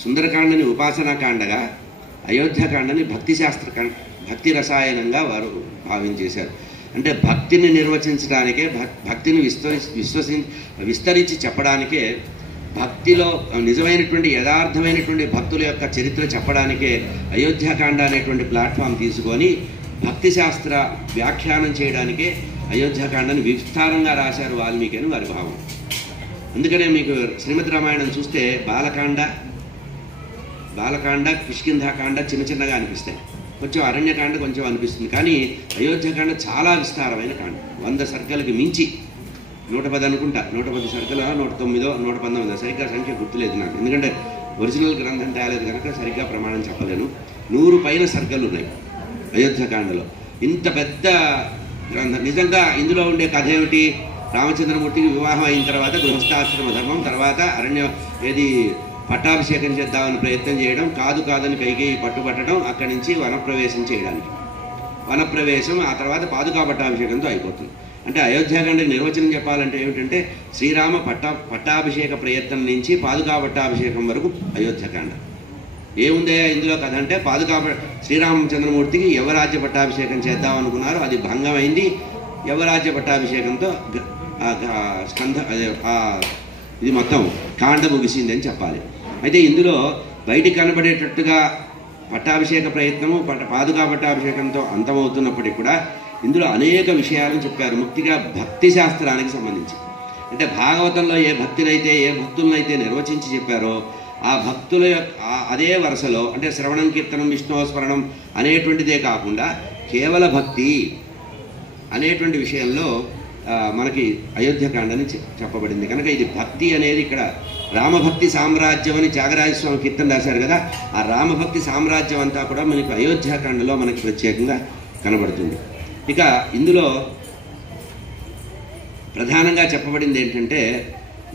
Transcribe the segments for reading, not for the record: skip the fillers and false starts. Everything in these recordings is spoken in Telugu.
సుందరకాండని ఉపాసనాకాండగా, అయోధ్యకాండని భక్తి రసాయనంగా వారు భావించేశారు. అంటే భక్తిని నిర్వచించడానికే, భక్తిని విస్తరించి చెప్పడానికే, భక్తిలో నిజమైనటువంటి యథార్థమైనటువంటి భక్తుల యొక్క చరిత్ర చెప్పడానికే అయోధ్యకాండ అనేటువంటి ప్లాట్ఫామ్ తీసుకొని భక్తి శాస్త్ర వ్యాఖ్యానం చేయడానికే అయోధ్యకాండని విస్తారంగా రాశారు వాల్మీకి అని వారి భావం. అందుకనే మీకు శ్రీమద్ రామాయణం చూస్తే బాలకాండ కిష్కింధాకాండ చిన్న చిన్నగా అనిపిస్తాయి, కొంచెం అరణ్యకాండ కొంచెం అనిపిస్తుంది. కానీ అయోధ్యకాండ చాలా విస్తారమైన కాండ, 100 సర్గలకి మించి, 110 అనుకుంటా, 110 సర్గల 109, 119 సరిగ్గా సంఖ్య గుర్తులేదు నాకు, ఎందుకంటే ఒరిజినల్ గ్రంథం తేలేదు కనుక సరిగ్గా ప్రమాణం చెప్పలేను. 100 పైన సర్గలు ఉన్నాయి అయోధ్యకాండలో. ఇంత పెద్ద గ్రంథం. నిజంగా ఇందులో ఉండే కథ ఏమిటి? రామచంద్రమూర్తికి వివాహం అయిన తర్వాత గృహస్థాశ్రమ ధర్మం, తర్వాత పట్టాభిషేకం చేద్దామని ప్రయత్నం చేయడం, కాదని కైకేయి పట్టుబట్టడం, అక్కడి నుంచి వనప్రవేశం చేయడానికి, వనప్రవేశం, ఆ తర్వాత పాదుకా పట్టాభిషేకంతో అయిపోతుంది. అంటే అయోధ్యకాండకి నిర్వచనం చెప్పాలంటే ఏమిటంటే శ్రీరామ పట్టాభిషేక ప్రయత్నం నుంచి పాదుకా పట్టాభిషేకం వరకు అయోధ్యకాండ. ఏముందే ఇందులో కథ అంటే శ్రీరామచంద్రమూర్తికి యవరాజ్య పట్టాభిషేకం చేద్దాం అనుకున్నారు, అది భంగమైంది. యవరాజ్య పట్టాభిషేకంతో ఇది మొత్తం కాండ ముగిసింది అని చెప్పాలి. అయితే ఇందులో బయటికి కనబడేటట్టుగా పట్టాభిషేక ప్రయత్నము పాదుకా పట్టాభిషేకంతో అంతమవుతున్నప్పటికీ కూడా ఇందులో అనేక విషయాలను చెప్పారు, ముఖ్యంగా భక్తి శాస్త్రానికి సంబంధించి. అంటే భాగవతంలో ఏ భక్తులనైతే నిర్వచించి చెప్పారో ఆ భక్తుల అదే వరుసలో, అంటే శ్రవణం కీర్తనం విష్ణుస్మరణం అనేటువంటిదే కాకుండా కేవల భక్తి అనేటువంటి విషయంలో మనకి అయోధ్యకాండని చెప్పబడింది. కనుక ఇది భక్తి అనేది ఇక్కడ రామభక్తి సామ్రాజ్యం అని త్యాగరాజస్వామి కీర్తన రాశారు కదా, ఆ రామభక్తి సామ్రాజ్యం అంతా కూడా మనకి అయోధ్యకాండలో మనకి ప్రత్యేకంగా కనబడుతుంది. ఇక ఇందులో ప్రధానంగా చెప్పబడింది ఏంటంటే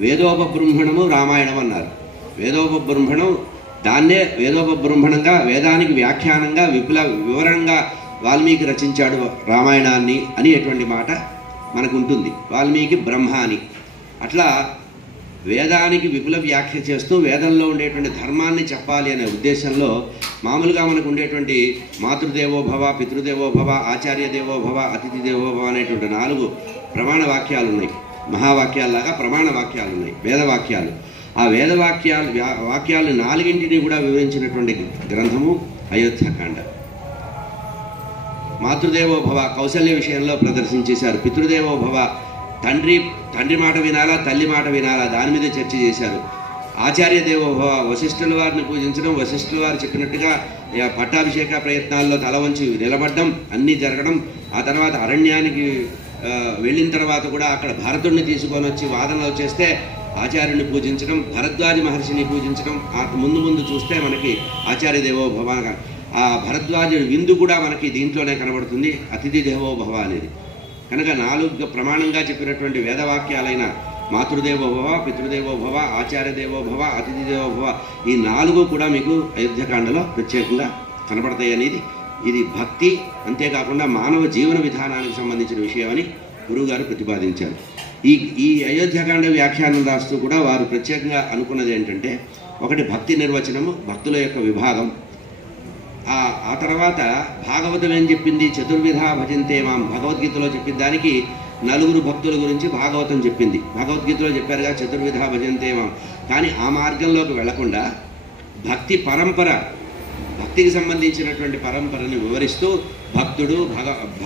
వేదోపబృంహణము రామాయణం అన్నారు. వేదోపబృంహణం, దాన్నే వేదోపబృంహణంగా, వేదానికి వ్యాఖ్యానంగా వివరంగా వాల్మీకి రచించాడు రామాయణాన్ని అని ఎటువంటి మాట మనకు ఉంటుంది. వాల్మీకి బ్రహ్మ అని. అట్లా వేదానికి విపుల వ్యాఖ్య చేస్తూ వేదంలో ఉండేటువంటి ధర్మాన్ని చెప్పాలి అనే ఉద్దేశంలో మామూలుగా మనకు ఉండేటువంటి మాతృదేవోభవ, పితృదేవోభవ, ఆచార్య దేవోభవ, అతిథి దేవోభవ అనేటువంటి 4 ప్రమాణ వాక్యాలు ఉన్నాయి. మహావాక్యాల్లాగా ప్రమాణ వాక్యాలు ఉన్నాయి, వేదవాక్యాలు. ఆ వాక్యాలు 4ని కూడా వివరించినటువంటి గ్రంథము అయోధ్యకాండ. మాతృదేవోభవ కౌశల్య విషయంలో ప్రదర్శించేశారు. పితృదేవోభవ తండ్రి మాట వినాలా, తల్లి మాట వినాలా, దాని మీద చర్చ చేశారు. ఆచార్య దేవోభవ వశిష్ఠుల వారిని పూజించడం, వశిష్ఠుల వారు చెప్పినట్టుగా పట్టాభిషేక ప్రయత్నాల్లో తల వంచి నిలబడడం, అన్నీ జరగడం. ఆ తర్వాత అరణ్యానికి వెళ్ళిన తర్వాత కూడా అక్కడ భరతుడిని తీసుకొని వచ్చి వాదనలు చేస్తే ఆచార్యుని పూజించడం, భరద్వాజ మహర్షిని పూజించడం. ముందు చూస్తే మనకి ఆచార్య దేవోభవ, ఆ భరద్వాజుడి విందు కూడా మనకి దీంట్లోనే కనబడుతుంది, అతిథి దేవోభవ అనేది. కనుక 4 ప్రమాణంగా చెప్పినటువంటి వేదవాక్యాలైన మాతృదేవోభవ, పితృదేవోభవ, ఆచార్య దేవోభవ, అతిథి దేవోభవ, ఈ 4 కూడా మీకు అయోధ్యకాండలో ప్రత్యేకంగా కనబడతాయి అనేది ఇది భక్తి. అంతేకాకుండా మానవ జీవన విధానానికి సంబంధించిన విషయమని గురువుగారు ప్రతిపాదించారు. ఈ అయోధ్యకాండ వ్యాఖ్యానం రాస్తూ కూడా వారు ప్రత్యేకంగా అనుకున్నది ఏంటంటే, ఒకటి భక్తి నిర్వచనము, భక్తుల యొక్క విభాగం. ఆ తర్వాత భాగవతం ఏం చెప్పింది, చతుర్విధ భజంతే మాం, భగవద్గీతలో చెప్పిన దానికి 4 భక్తుల గురించి భాగవతం చెప్పింది. భగవద్గీతలో చెప్పారుగా చతుర్విధ భజంతే మాం. కానీ ఆ మార్గంలోకి వెళ్లకుండా భక్తి పరంపర, భక్తికి సంబంధించినటువంటి పరంపరని వివరిస్తూ భక్తుడు,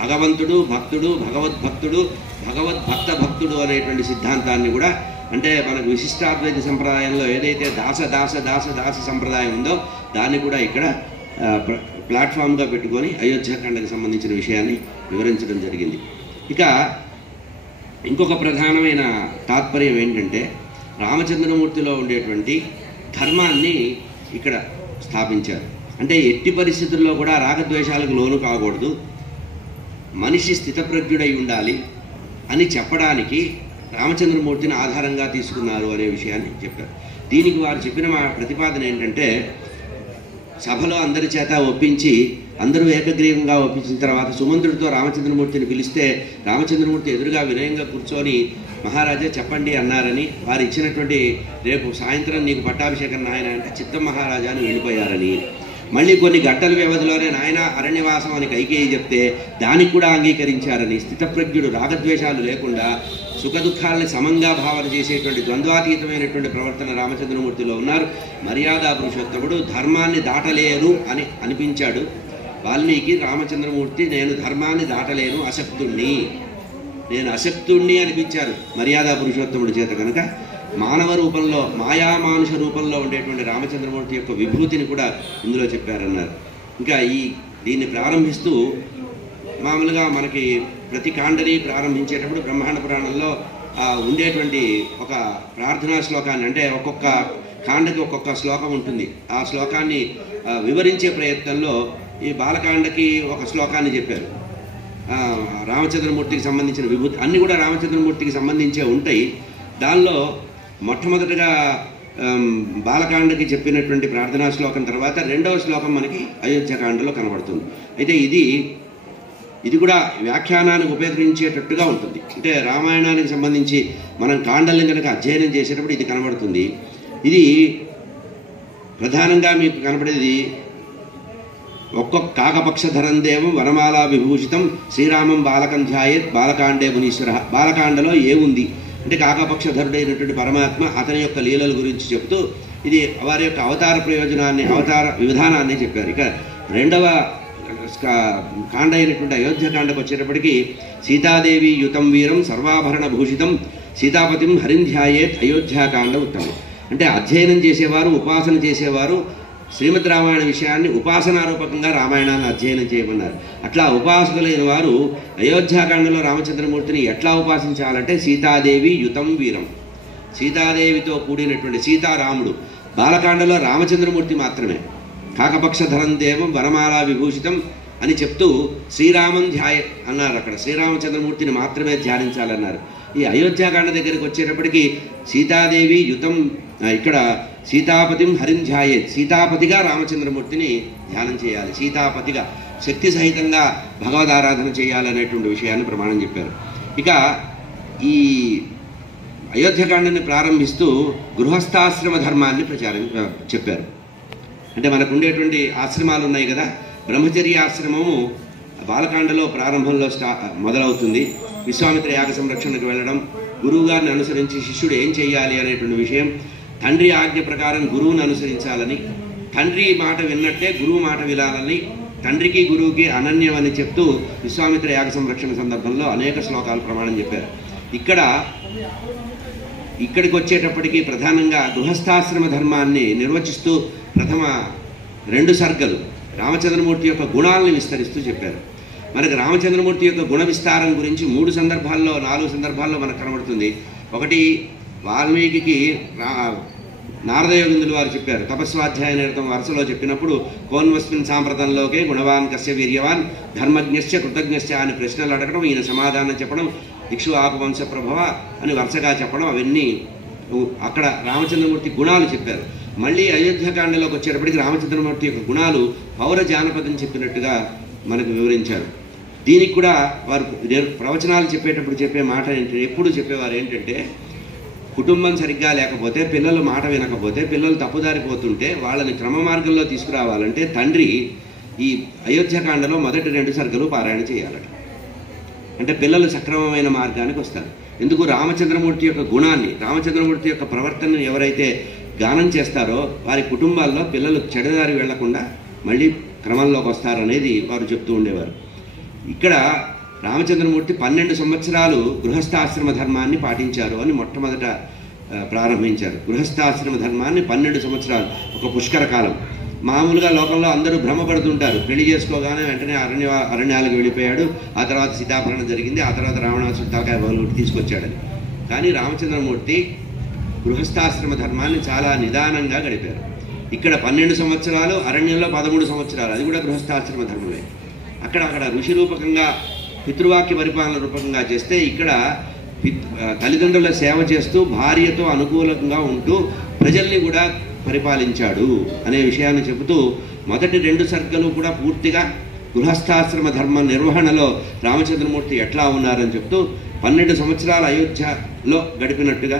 భగవంతుడు, భక్తుడు, భగవద్భక్తుడు, భగవద్భక్తుడు అనేటువంటి సిద్ధాంతాన్ని కూడా, అంటే మనకు విశిష్టాద్వైత సంప్రదాయంలో ఏదైతే దాస సంప్రదాయం ఉందో దాన్ని కూడా ఇక్కడ ప్లాట్ఫామ్గా పెట్టుకొని అయోధ్యకాండకు సంబంధించిన విషయాన్ని వివరించడం జరిగింది. ఇక ఇంకొక ప్రధానమైన తాత్పర్యం ఏంటంటే రామచంద్రమూర్తిలో ఉండేటువంటి ధర్మాన్ని ఇక్కడ స్థాపించారు. అంటే ఎట్టి పరిస్థితుల్లో కూడా రాగద్వేషాలకు లోను కాకూడదు, మనిషి స్థితప్రజ్ఞుడై ఉండాలి అని చెప్పడానికి రామచంద్రమూర్తిని ఆధారంగా తీసుకున్నారు అనే విషయాన్ని చెప్పారు. దీనికి వారు చెప్పిన ప్రతిపాదన ఏంటంటే, సభలో అందరి చేత ఒప్పించి అందరూ ఏకగ్రీవంగా ఒప్పించిన తర్వాత సుమంత్రుడితో రామచంద్రమూర్తిని పిలిస్తే రామచంద్రమూర్తి ఎదురుగా వినయంగా కూర్చొని మహారాజా చెప్పండి అన్నారని, వారు ఇచ్చినటువంటి రేపు సాయంత్రం నీకు పట్టాభిషేకం నాయన అంటే చిత్తం మహారాజాను వెళ్ళిపోయారని, మళ్ళీ కొన్ని గంటల వ్యవధిలోనే నాయన అరణ్యవాసం అని కైకేయి చెప్తే దానికి కూడా అంగీకరించారని, స్థితప్రజ్ఞుడు రాగద్వేషాలు లేకుండా సుఖదుఖాలని సమంగా భావన చేసేటువంటి ద్వంద్వాతీతమైనటువంటి ప్రవర్తన రామచంద్రమూర్తిలో ఉన్నారు. మర్యాదా పురుషోత్తముడు ధర్మాన్ని దాటలేరు అని అనిపించాడు వాల్మీకి. రామచంద్రమూర్తి నేను ధర్మాన్ని దాటలేను, నేను అశక్తుణ్ణి అనిపించారు మర్యాదా పురుషోత్తముడి చేత. కనుక మానవ రూపంలో మాయామానుష రూపంలో ఉండేటువంటి రామచంద్రమూర్తి యొక్క విభూతిని కూడా ఇందులో చెప్పారన్నారు. ఇంకా దీన్ని ప్రారంభిస్తూ మామూలుగా మనకి ప్రతి కాండని ప్రారంభించేటప్పుడు బ్రహ్మాండ పురాణంలో ఉండేటువంటి ఒక ప్రార్థనా శ్లోకాన్ని, అంటే ఒక్కొక్క కాండకి ఒక్కొక్క శ్లోకం ఉంటుంది, ఆ శ్లోకాన్ని వివరించే ప్రయత్నంలో ఈ బాలకాండకి ఒక శ్లోకాన్ని చెప్పారు. రామచంద్రమూర్తికి సంబంధించిన విభూతి అన్నీ కూడా రామచంద్రమూర్తికి సంబంధించే ఉంటాయి. దానిలో మొట్టమొదటిగా బాలకాండకి చెప్పినటువంటి ప్రార్థనా శ్లోకం తర్వాత రెండవ శ్లోకం మనకి అయోధ్యకాండలో కనబడుతుంది. అయితే ఇది కూడా వ్యాఖ్యానానికి ఉపయోగించేటట్టుగా ఉంటుంది. అంటే రామాయణానికి సంబంధించి మనం కాండల్ని కనుక అధ్యయనం చేసేటప్పుడు ఇది కనబడుతుంది. ఇది ప్రధానంగా మీకు కనబడేది ఒక్కొక్క కాకపక్షధరం దేవం వనమాలా విభూషితం శ్రీరామం బాలకం ధ్యాయేత్ బాలకాండే మునీశ్వర. బాలకాండలో ఏముంది అంటే కాకపక్షధరుడైనటువంటి పరమాత్మ అతని యొక్క లీలల గురించి చెప్తూ ఇది వారి యొక్క అవతార ప్రయోజనాన్ని, అవతార విధానాన్ని చెప్పారు. ఇక రెండవ కాండ అయినటువంటి అయోధ్యకాండకు వచ్చేటప్పటికీ సీతాదేవి యుతం వీరం సర్వాభరణ భూషితం సీతాపతిం హరింధ్యాయేత్ అయోధ్యాకాండ ఉత్తమం. అంటే అధ్యయనం చేసేవారు, ఉపాసన చేసేవారు శ్రీమద్ రామాయణ విషయాన్ని ఉపాసనారూపకంగా రామాయణాన్ని అధ్యయనం చేయమన్నారు. అట్లా ఉపాసకులైన వారు అయోధ్యాకాండలో రామచంద్రమూర్తిని ఎట్లా ఉపాసించాలంటే సీతాదేవి యుతం వీరం, సీతాదేవితో కూడినటువంటి సీతారాముడు. బాలకాండలో రామచంద్రమూర్తి మాత్రమే. కాకపక్షధరం దేవం వనమాలా విభూషితం అని చెప్తూ శ్రీరామం ధ్యాయ అన్నారు. అక్కడ శ్రీరామచంద్రమూర్తిని మాత్రమే ధ్యానించాలన్నారు. ఈ అయోధ్యాకాండ దగ్గరికి వచ్చేటప్పటికి సీతాదేవి యుతం, ఇక్కడ సీతాపతిం హరింధ్యాయేత్, సీతాపతిగా రామచంద్రమూర్తిని ధ్యానం చేయాలి, సీతాపతిగా శక్తి సహితంగా భగవదారాధన చేయాలనేటువంటి విషయాన్ని ప్రమాణం చెప్పారు. ఇక ఈ అయోధ్యకాండని ప్రారంభిస్తూ గృహస్థాశ్రమ ధర్మాన్ని చెప్పారు. అంటే మనకు ఉండేటువంటి ఆశ్రమాలు ఉన్నాయి కదా, బ్రహ్మచర్యాశ్రమము బాలకాండలో ప్రారంభంలో మొదలవుతుంది. విశ్వామిత్ర యాగ సంరక్షణకు వెళ్ళడం, గురువు గారిని అనుసరించి శిష్యుడు ఏం చేయాలి అనేటువంటి విషయం, తండ్రి ఆజ్ఞ ప్రకారం గురువుని అనుసరించాలని, తండ్రి మాట విన్నట్టే గురువు మాట వినాలని, తండ్రికి గురువుకి అనన్యం అని చెప్తూ విశ్వామిత్ర యాగ సంరక్షణ సందర్భంలో అనేక శ్లోకాలు ప్రమాణం చెప్పారు. ఇక్కడికి వచ్చేటప్పటికి ప్రధానంగా గృహస్థాశ్రమ ధర్మాన్ని నిర్వచిస్తూ ప్రథమ 2 సర్గలు రామచంద్రమూర్తి యొక్క గుణాలను విస్తరిస్తూ చెప్పారు. మనకు రామచంద్రమూర్తి యొక్క గుణ విస్తారం గురించి 3 సందర్భాల్లో 4 సందర్భాల్లో మనకు కనబడుతుంది. ఒకటి వాల్మీకి నారదయోగిందులు వారు చెప్పారు, తపస్వాధ్యాయ నిరతం వరుసలో చెప్పినప్పుడు కోన్వస్మిన్ సాంప్రదంలోకే గుణవాన్ కస్య వీర్యవాన్ ధర్మజ్ఞశ్చ కృతజ్ఞశ్చ అని ప్రశ్నలు అడగడం, ఈయన సమాధానం చెప్పడం, దిక్షు ఆపవంశ ప్రభవ అని వరుసగా చెప్పడం, అవన్నీ అక్కడ రామచంద్రమూర్తి గుణాలు చెప్పారు. మళ్ళీ అయోధ్యకాండలోకి వచ్చేటప్పటికి రామచంద్రమూర్తి యొక్క గుణాలు పౌర జానపదం చెప్పినట్టుగా మనకు వివరించారు. దీనికి కూడా వారు ప్రవచనాలు చెప్పేటప్పుడు చెప్పే మాట ఏంటంటే, ఎప్పుడు చెప్పేవారు ఏంటంటే, కుటుంబం సరిగ్గా లేకపోతే, పిల్లలు మాట వినకపోతే, పిల్లలు తప్పుదారిపోతుంటే వాళ్ళని క్రమ మార్గంలో తీసుకురావాలంటే తండ్రి ఈ అయోధ్యకాండలో మొదటి 2 సర్గలు పారాయణ చేయాలట. అంటే పిల్లలు సక్రమమైన మార్గానికి వస్తారు. ఎందుకు? రామచంద్రమూర్తి యొక్క గుణాన్ని, రామచంద్రమూర్తి యొక్క ప్రవర్తనను ఎవరైతే గానం చేస్తారో వారి కుటుంబాల్లో పిల్లలు చెడుదారి వెళ్లకుండా మళ్ళీ క్రమంలోకి వస్తారనేది వారు చెప్తూ ఉండేవారు. ఇక్కడ రామచంద్రమూర్తి 12 సంవత్సరాలు గృహస్థాశ్రమ ధర్మాన్ని పాటించారు అని మొట్టమొదట ప్రారంభించారు. గృహస్థాశ్రమ ధర్మాన్ని 12 సంవత్సరాలు, ఒక పుష్కర కాలం. మామూలుగా లోకంలో అందరూ భ్రమపడుతుంటారు, పెళ్లి చేసుకోగానే వెంటనే అరణ్యాలకు వెళ్ళిపోయాడు, ఆ తర్వాత సీతాపహరణం జరిగింది, ఆ తర్వాత రావణాసుడు తలకాయ బదులు తీసుకొచ్చాడని. కానీ రామచంద్రమూర్తి గృహస్థాశ్రమ ధర్మాన్ని చాలా నిదానంగా గడిపారు. ఇక్కడ 12 సంవత్సరాలు, అరణ్యంలో 13 సంవత్సరాలు, అది కూడా గృహస్థాశ్రమ ధర్మమే. అక్కడ ఋషి రూపకంగా పితృవాక్య పరిపాలన రూపకంగా చేస్తే, ఇక్కడ తల్లిదండ్రుల సేవ చేస్తూ భార్యతో అనుకూలంగా ఉంటూ ప్రజల్ని కూడా పరిపాలించాడు అనే విషయాన్ని చెబుతూ మొదటి 2 సర్గలు కూడా పూర్తిగా గృహస్థాశ్రమ ధర్మ నిర్వహణలో రామచంద్రమూర్తి ఎట్లా ఉన్నారని చెప్తూ 12 సంవత్సరాలు అయోధ్యలో గడిపినట్టుగా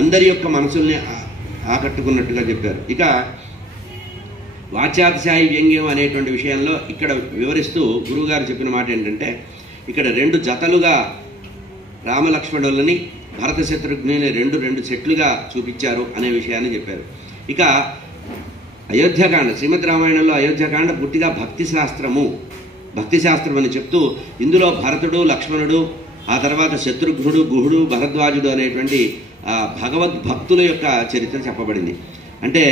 అందరి యొక్క మనసుల్ని ఆకట్టుకున్నట్టుగా చెప్పారు. ఇక వాచ్యాతిశాయి వ్యంగ్యం అనేటువంటి విషయంలో ఇక్కడ వివరిస్తూ గురువుగారు చెప్పిన మాట ఏంటంటే, ఇక్కడ 2 జతలుగా రామలక్ష్మణులని భరత శత్రుఘ్నుని రెండు సెట్లుగా చూపించారు అనే విషయాన్ని చెప్పారు. ఇక అయోధ్యకాండ, శ్రీమద్ రామాయణంలో అయోధ్యకాండ పూర్తిగా భక్తి శాస్త్రం అని చెప్తూ ఇందులో భరతుడు, లక్ష్మణుడు, ఆ తర్వాత శత్రుఘ్నుడు, గుహుడు, భరద్వాజుడు అనేటువంటి భగవద్భక్తుల యొక్క చరిత్ర చెప్పబడింది. అంటే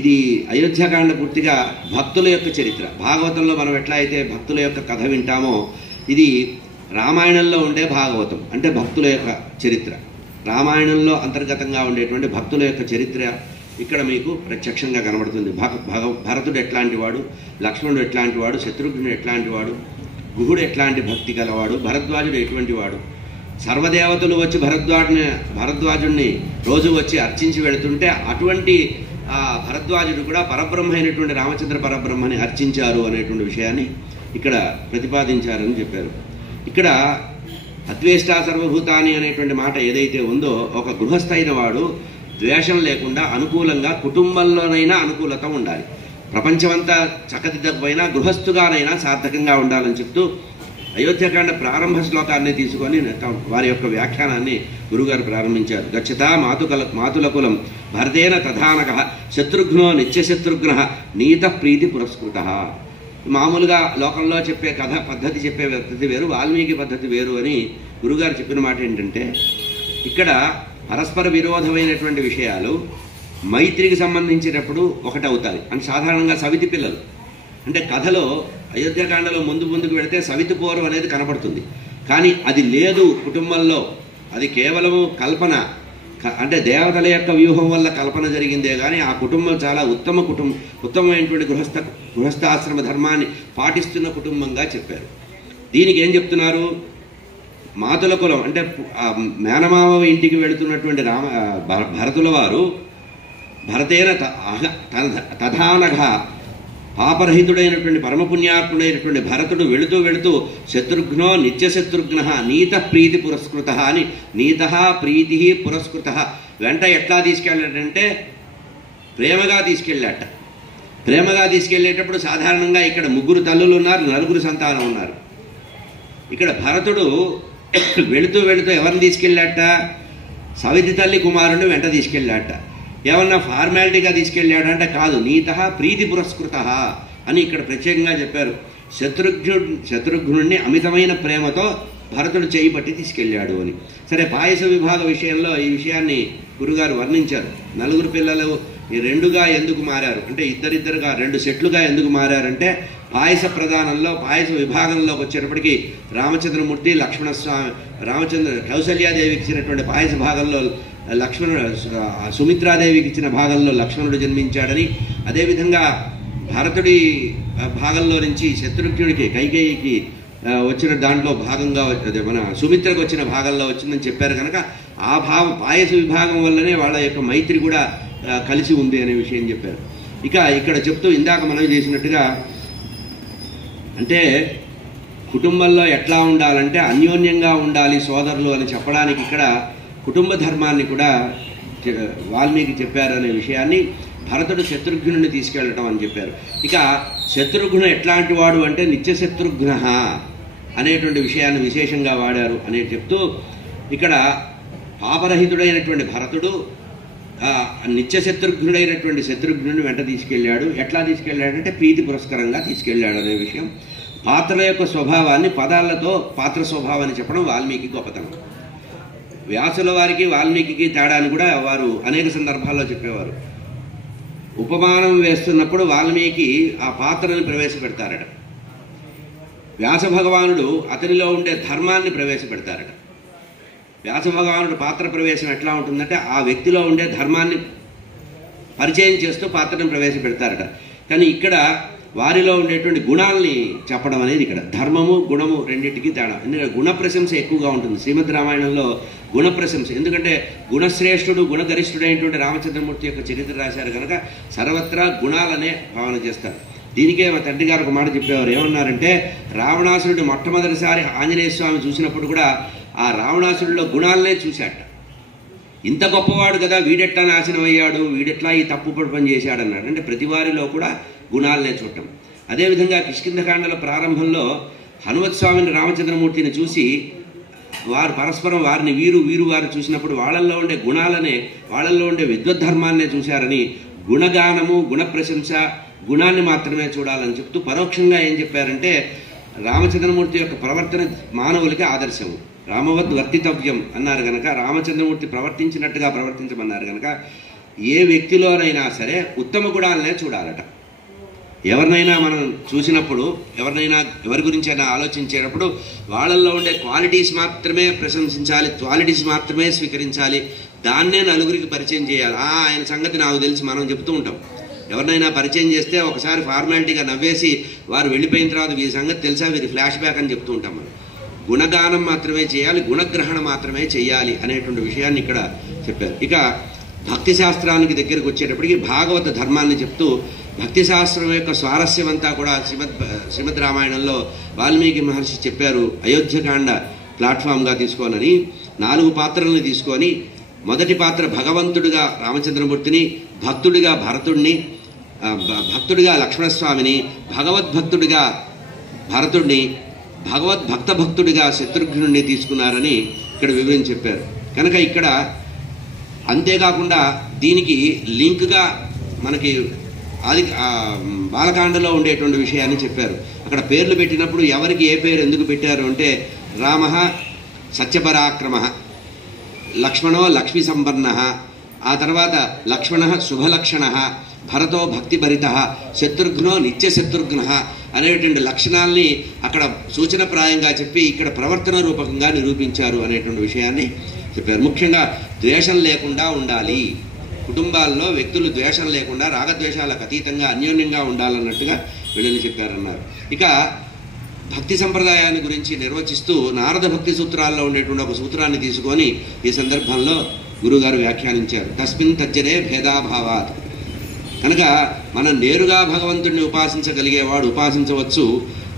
ఇది అయోధ్యకాండ పూర్తిగా భక్తుల యొక్క చరిత్ర. భాగవతంలో మనం ఎట్లా అయితే భక్తుల యొక్క కథ వింటామో, ఇది రామాయణంలో ఉండే భాగవతం అంటే భక్తుల యొక్క చరిత్ర. రామాయణంలో అంతర్గతంగా ఉండేటువంటి భక్తుల యొక్క చరిత్ర ఇక్కడ మీకు ప్రత్యక్షంగా కనబడుతుంది. భరతుడు ఎట్లాంటి వాడు, లక్ష్మణుడు ఎట్లాంటి వాడు, శత్రుఘ్నుడు ఎట్లాంటి వాడు, గుహుడు ఎట్లాంటి భక్తి గలవాడు, భరద్వాజుడు ఎటువంటి వాడు. సర్వదేవతలు వచ్చి భరద్వాజుడిని రోజు వచ్చి అర్చించి వెళుతుంటే అటువంటి భరద్వాజుడు కూడా పరబ్రహ్మ అయినటువంటి రామచంద్ర పరబ్రహ్మని అర్చించారు అనేటువంటి విషయాన్ని ఇక్కడ ప్రతిపాదించారని చెప్పారు. ఇక్కడ అద్వేష్టా సర్వభూతాని అనేటువంటి మాట ఏదైతే ఉందో, ఒక గృహస్థైన వాడు ద్వేషం లేకుండా అనుకూలంగా కుటుంబంలోనైనా అనుకూలత ఉండాలి. ప్రపంచమంతా చక్కదిద్దకపోయినా గృహస్థుగానైనా సార్థకంగా ఉండాలని చెప్తూ అయోధ్యకాండ ప్రారంభ శ్లోకాన్ని తీసుకొని వారి యొక్క వ్యాఖ్యానాన్ని గురుగారు ప్రారంభించారు. గచ్చతా మాతులకులం భరతేన తథానక శత్రుఘ్నో నిత్యశత్రుఘ్న నీత ప్రీతి పురస్కృత. మామూలుగా లోకంలో చెప్పే కథ పద్ధతి చెప్పే పద్ధతి వేరు, వాల్మీకి పద్ధతి వేరు అని గురుగారు చెప్పిన మాట ఏంటంటే, ఇక్కడ పరస్పర విరోధమైనటువంటి విషయాలు మైత్రికి సంబంధించినప్పుడు ఒకటవుతాయి. అంటే సాధారణంగా సవితి పిల్లలు అంటే కథలో అయోధ్యకాండలో ముందుకు వెళితే సవితి పోరు అనేది కనపడుతుంది. కానీ అది లేదు కుటుంబంలో, అది కేవలము కల్పన. అంటే దేవతల యొక్క వ్యూహం వల్ల కల్పన జరిగిందే కానీ ఆ కుటుంబం చాలా ఉత్తమమైనటువంటి గృహస్థాశ్రమ ధర్మాన్ని పాటిస్తున్న కుటుంబంగా చెప్పారు. దీనికి ఏం చెప్తున్నారు, మాతుల కులం అంటే మేనమామ ఇంటికి వెళుతున్నటువంటి భరతుల వారు భరతేన తథానఘ పాపరహితుడైనటువంటి పరమపుణ్యాత్ముడైనటువంటి భరతుడు వెళుతూ శత్రుఘ్నో నిత్యశత్రుఘ్న నీత ప్రీతి పురస్కృత అని, నీత ప్రీతి పురస్కృత వెంట ఎట్లా తీసుకెళ్ళాడంటే ప్రేమగా తీసుకెళ్ళాట. ప్రేమగా తీసుకెళ్లేటప్పుడు సాధారణంగా ఇక్కడ 3 తల్లులు ఉన్నారు, 4 సంతానం ఉన్నారు. ఇక్కడ భరతుడు వెళుతూ ఎవరిని తీసుకెళ్ళాట, సవితి తల్లి కుమారుని వెంట తీసుకెళ్ళాట. ఏమన్నా ఫార్మాలిటీగా తీసుకెళ్ళాడంటే కాదు, నీత ప్రీతి పురస్కృత అని ఇక్కడ ప్రత్యేకంగా చెప్పారు. శత్రుఘ్నుడిని అమితమైన ప్రేమతో భరతుడు చేయి పట్టి తీసుకెళ్ళాడు అని. సరే, పాయస విభాగ విషయంలో ఈ విషయాన్ని గురుగారు వర్ణించారు. 4 పిల్లలు 2గా ఎందుకు మారారు అంటే, ఇద్దరిద్దరుగా 2 సెట్లుగా ఎందుకు మారారంటే, పాయస ప్రధానంలో పాయస విభాగంలోకి వచ్చేటప్పటికి రామచంద్రమూర్తి, లక్ష్మణ కౌసల్యాదేవికి ఇచ్చినటువంటి పాయస భాగంలో సుమిత్రాదేవికి ఇచ్చిన భాగంలో లక్ష్మణుడు జన్మించాడని, అదేవిధంగా భరతుడి భాగంలో నుంచి శత్రుఘ్నుడికి కైకేయికి వచ్చిన దాంట్లో భాగంగా మన సుమిత్రకు వచ్చిన భాగంలో వచ్చిందని చెప్పారు కనుక ఆ పాయస విభాగం వల్లనే వాళ్ళ యొక్క మైత్రి కూడా కలిసి ఉంది అనే విషయం చెప్పారు. ఇక ఇక్కడ చెప్తూ ఇందాక మనం చేసినట్టుగా అంటే కుటుంబంలో ఎట్లా ఉండాలంటే అన్యోన్యంగా ఉండాలి సోదరులు అని చెప్పడానికి ఇక్కడ కుటుంబ ధర్మాన్ని కూడా వాల్మీకి చెప్పారు అనే విషయాన్ని భరతుడు శత్రుఘ్నుడిని తీసుకెళ్లటం అని చెప్పారు. ఇక శత్రుఘ్నుడు ఎట్లాంటి వాడు అంటే నిత్యశత్రుఘ్న అనేటువంటి విషయాన్ని విశేషంగా వాడారు అని చెప్తూ ఇక్కడ పాపరహితుడైనటువంటి భరతుడు నిత్యశత్రుఘ్నుడైనటువంటి శత్రుఘ్నుడిని వెంట తీసుకెళ్లాడు. ఎట్లా తీసుకెళ్లాడంటే ప్రీతి పురస్కరంగా తీసుకెళ్లాడు అనే విషయం. పాత్రల యొక్క స్వభావాన్ని పదాలతో పాత్ర స్వభావాన్ని చెప్పడం వాల్మీకి గొప్పతనం. వ్యాసుల వారికి వాల్మీకి తేడాన్ని కూడా వారు అనేక సందర్భాల్లో చెప్పేవారు. ఉపమానం వేస్తున్నప్పుడు వాల్మీకి ఆ పాత్రను ప్రవేశపెడతారట, వ్యాస భగవానుడు అతనిలో ఉండే ధర్మాన్ని ప్రవేశపెడతారట. వ్యాస భగవానుడు పాత్ర ప్రవేశం ఎట్లా ఉంటుందంటే ఆ వ్యక్తిలో ఉండే ధర్మాన్ని పరిచయం చేస్తూ పాత్రను ప్రవేశపెడతారట. కానీ ఇక్కడ వారిలో ఉండేటువంటి గుణాలని చెప్పడం అనేది ఇక్కడ ధర్మము గుణము రెండింటికి తేడా. ఎందుకంటే గుణ ప్రశంస ఎక్కువగా ఉంటుంది శ్రీమద్ రామాయణంలో. గుణ ప్రశంస ఎందుకంటే గుణశ్రేష్ఠుడు గుణగరిష్ఠుడైనటువంటి రామచంద్రమూర్తి యొక్క చరిత్ర రాశారు కనుక సర్వత్రా గుణాలనే భావన చేస్తారు. దీనికే మా తండ్రి గారు ఒక మాట చెప్పేవారు. ఏమన్నారంటే, రావణాసురుడు మొట్టమొదటిసారి ఆంజనేయ స్వామి చూసినప్పుడు కూడా ఆ రావణాసురుడిలో గుణాలనే చూశాట. ఇంత గొప్పవాడు కదా, వీడెట్లా నాశనం అయ్యాడు, వీడెట్లా ఈ తప్పు పని చేశాడు అన్నాడు. అంటే ప్రతి వారిలో కూడా గుణాలనే చూడటం. అదేవిధంగా కిష్కింధకాండల ప్రారంభంలో హనుమత్స్వామిని రామచంద్రమూర్తిని చూసి వారు పరస్పరం వారిని వీరు వారు చూసినప్పుడు వాళ్ళల్లో ఉండే గుణాలనే, వాళ్ళల్లో ఉండే విద్వద్ధర్మాన్నే చూశారని, గుణగానము, గుణ ప్రశంస, గుణాన్ని మాత్రమే చూడాలని చెప్తూ పరోక్షంగా ఏం చెప్పారంటే, రామచంద్రమూర్తి యొక్క ప్రవర్తన మానవులకి ఆదర్శము, రామవద్ వర్తితవ్యం అన్నారు కనుక, రామచంద్రమూర్తి ప్రవర్తించినట్టుగా ప్రవర్తించమన్నారు కనుక ఏ వ్యక్తిలోనైనా సరే ఉత్తమ గుణాలనే చూడాలట. ఎవరినైనా మనం చూసినప్పుడు, ఎవరి గురించి అయినా ఆలోచించేటప్పుడు వాళ్ళల్లో ఉండే క్వాలిటీస్ మాత్రమే ప్రశంసించాలి, క్వాలిటీస్ మాత్రమే స్వీకరించాలి, దాన్నే నలుగురికి పరిచయం చేయాలి. ఆయన సంగతి నాకు తెలిసి మనం చెప్తూ ఉంటాం. ఎవరినైనా పరిచయం చేస్తే ఒకసారి ఫార్మాలిటీగా నవ్వేసి వారు వెళ్ళిపోయిన తర్వాత వీరి సంగతి తెలుసా, వీరి ఫ్లాష్ బ్యాక్ అని చెప్తూ ఉంటాం. మనం గుణగానం మాత్రమే చేయాలి, గుణగ్రహణ మాత్రమే చేయాలి అనేటువంటి విషయాన్ని ఇక్కడ చెప్పారు. ఇక భక్తి శాస్త్రానికి దగ్గరికి వచ్చేటప్పటికి భాగవత ధర్మాన్ని చెప్తూ, భక్తి శాస్త్రం యొక్క స్వారస్యం అంతా కూడా శ్రీమద్ రామాయణంలో వాల్మీకి మహర్షి చెప్పారు. అయోధ్యకాండ ప్లాట్ఫామ్గా తీసుకోనని 4 పాత్రలను తీసుకొని, మొదటి పాత్ర భగవంతుడిగా రామచంద్రమూర్తిని, భక్తుడిగా భరతుడిని, భక్తుడిగా లక్ష్మణస్వామిని, భగవద్భక్తుడిగా భరతుడిని, భగవద్భక్త భక్తుడిగా శత్రుఘ్నుడిని తీసుకున్నారని ఇక్కడ వివరించి చెప్పారు. కనుక ఇక్కడ అంతేకాకుండా దీనికి లింక్గా మనకి బాలకాండలో ఉండేటువంటి విషయాన్ని చెప్పారు. అక్కడ పేర్లు పెట్టినప్పుడు ఎవరికి ఏ పేరు ఎందుకు పెట్టారు అంటే, రామ సత్యపరాక్రమ, లక్ష్మణో లక్ష్మీ సంపన్న, ఆ తర్వాత లక్ష్మణ శుభలక్షణ, భరతో భక్తిభరిత, శత్రుఘ్నో నిత్య శత్రుఘ్న అనేటువంటి లక్షణాల్ని అక్కడ సూచనప్రాయంగా చెప్పి ఇక్కడ ప్రవర్తన రూపకంగా నిరూపించారు అనేటువంటి విషయాన్ని చెప్పారు. ముఖ్యంగా ద్వేషం లేకుండా ఉండాలి, కుటుంబాల్లో వ్యక్తులు ద్వేషం లేకుండా రాగద్వేషాలకు అతీతంగా అన్యోన్యంగా ఉండాలన్నట్టుగా వీళ్ళని చెప్పారన్నారు. ఇక భక్తి సంప్రదాయాన్ని గురించి నిర్వచిస్తూ నారద భక్తి సూత్రాల్లో ఉండేటువంటి ఒక సూత్రాన్ని తీసుకొని ఈ సందర్భంలో గురుగారు వ్యాఖ్యానించారు. తస్మిన్ తజ్జనే భేదాభావాత్. కనుక మనం నేరుగా భగవంతుడిని ఉపాసించగలిగేవాడు ఉపాసించవచ్చు,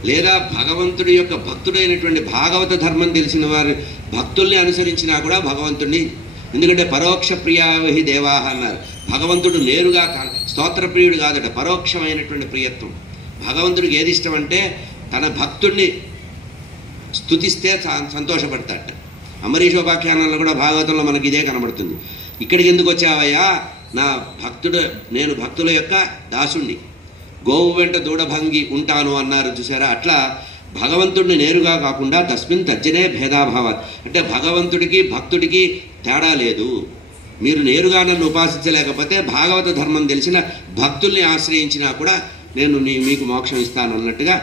లేదా భగవంతుడి యొక్క భక్తుడైనటువంటి భాగవత ధర్మం తెలిసిన వారి భక్తుల్ని అనుసరించినా కూడా భగవంతుడిని, ఎందుకంటే పరోక్ష ప్రియావహి దేవాహ అన్నారు. భగవంతుడు నేరుగా స్తోత్రప్రియుడు కాదట, పరోక్షమైనటువంటి ప్రియత్వం. భగవంతుడికి ఏది ఇష్టం అంటే తన భక్తుడిని స్తుతిస్తే సంతోషపడతాడట. అంబరీషోపాఖ్యానంలో కూడా భాగవతంలో మనకి ఇదే కనబడుతుంది. ఇక్కడికి ఎందుకు వచ్చావయ్యా, నా భక్తుడు, నేను భక్తుల యొక్క దాసుణ్ణి, గోవు వెంట దూడభంగి ఉంటాను అన్నారు చూసారా. అట్లా భగవంతుడిని నేరుగా కాకుండా తస్మిన్ తజ్జనే భేదాభావాత్, అంటే భగవంతుడికి భక్తుడికి తేడా లేదు. మీరు నేరుగా నన్ను ఉపాసించలేకపోతే భాగవత ధర్మం తెలిసిన భక్తుల్ని ఆశ్రయించినా కూడా నేను మీకు మోక్షం ఇస్తాను అన్నట్టుగా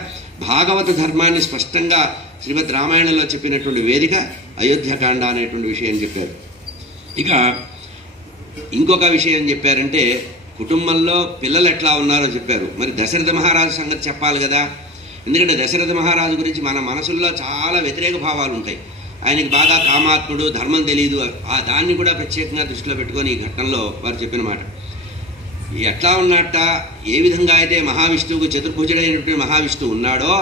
భాగవత ధర్మాన్ని స్పష్టంగా శ్రీమద్ రామాయణంలో చెప్పినటువంటి వేదిక అయోధ్యకాండ అనేటువంటి విషయం చెప్పారు. ఇక ఇంకొక విషయం చెప్పారంటే, కుటుంబంలో పిల్లలు ఎట్లా ఉన్నారో చెప్పారు. మరి దశరథ మహారాజు సంగతి చెప్పాలి కదా. ఎందుకంటే దశరథ మహారాజు గురించి మన మనసుల్లో చాలా వ్యతిరేక భావాలు ఉంటాయి. ఆయనకి బాగా కామాత్ముడు, ధర్మం తెలియదు, దాన్ని కూడా ప్రత్యేకంగా దృష్టిలో పెట్టుకొని ఈ ఘట్టంలో వారు చెప్పిన మాట. ఎట్లా ఉన్నట్ట, ఏ విధంగా అయితే మహావిష్ణువుకు చతుర్భుజుడైనటువంటి మహావిష్ణువు ఉన్నాడో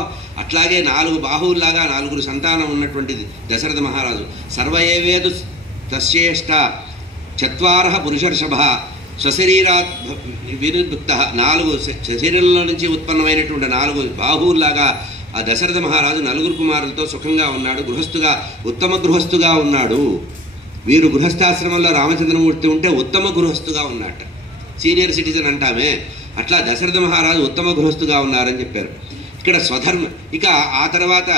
అట్లాగే 4 బాహువుల్లాగా 4 సంతానం ఉన్నటువంటి దశరథ మహారాజు. సర్వయేవేదు తస్యేష్ట చత్వారః పురుషర్షభ స్వశరీరాత్ వినిర్భుక్త, 4 శరీరంలో నుంచి ఉత్పన్నమైనటువంటి 4 బాహువుల్లాగా ఆ దశరథ మహారాజు 4 కుమారులతో సుఖంగా ఉన్నాడు, గృహస్థుగా, ఉత్తమ గృహస్థుగా ఉన్నాడు. వీరు గృహస్థాశ్రమంలో రామచంద్రమూర్తి ఉంటే ఉత్తమ గృహస్థుగా ఉన్నట్ట, సీనియర్ సిటిజన్ అంటామే, అట్లా దశరథ మహారాజు ఉత్తమ గృహస్థుగా ఉన్నారని చెప్పారు. ఇక్కడ స్వధర్మ. ఇక ఆ తర్వాత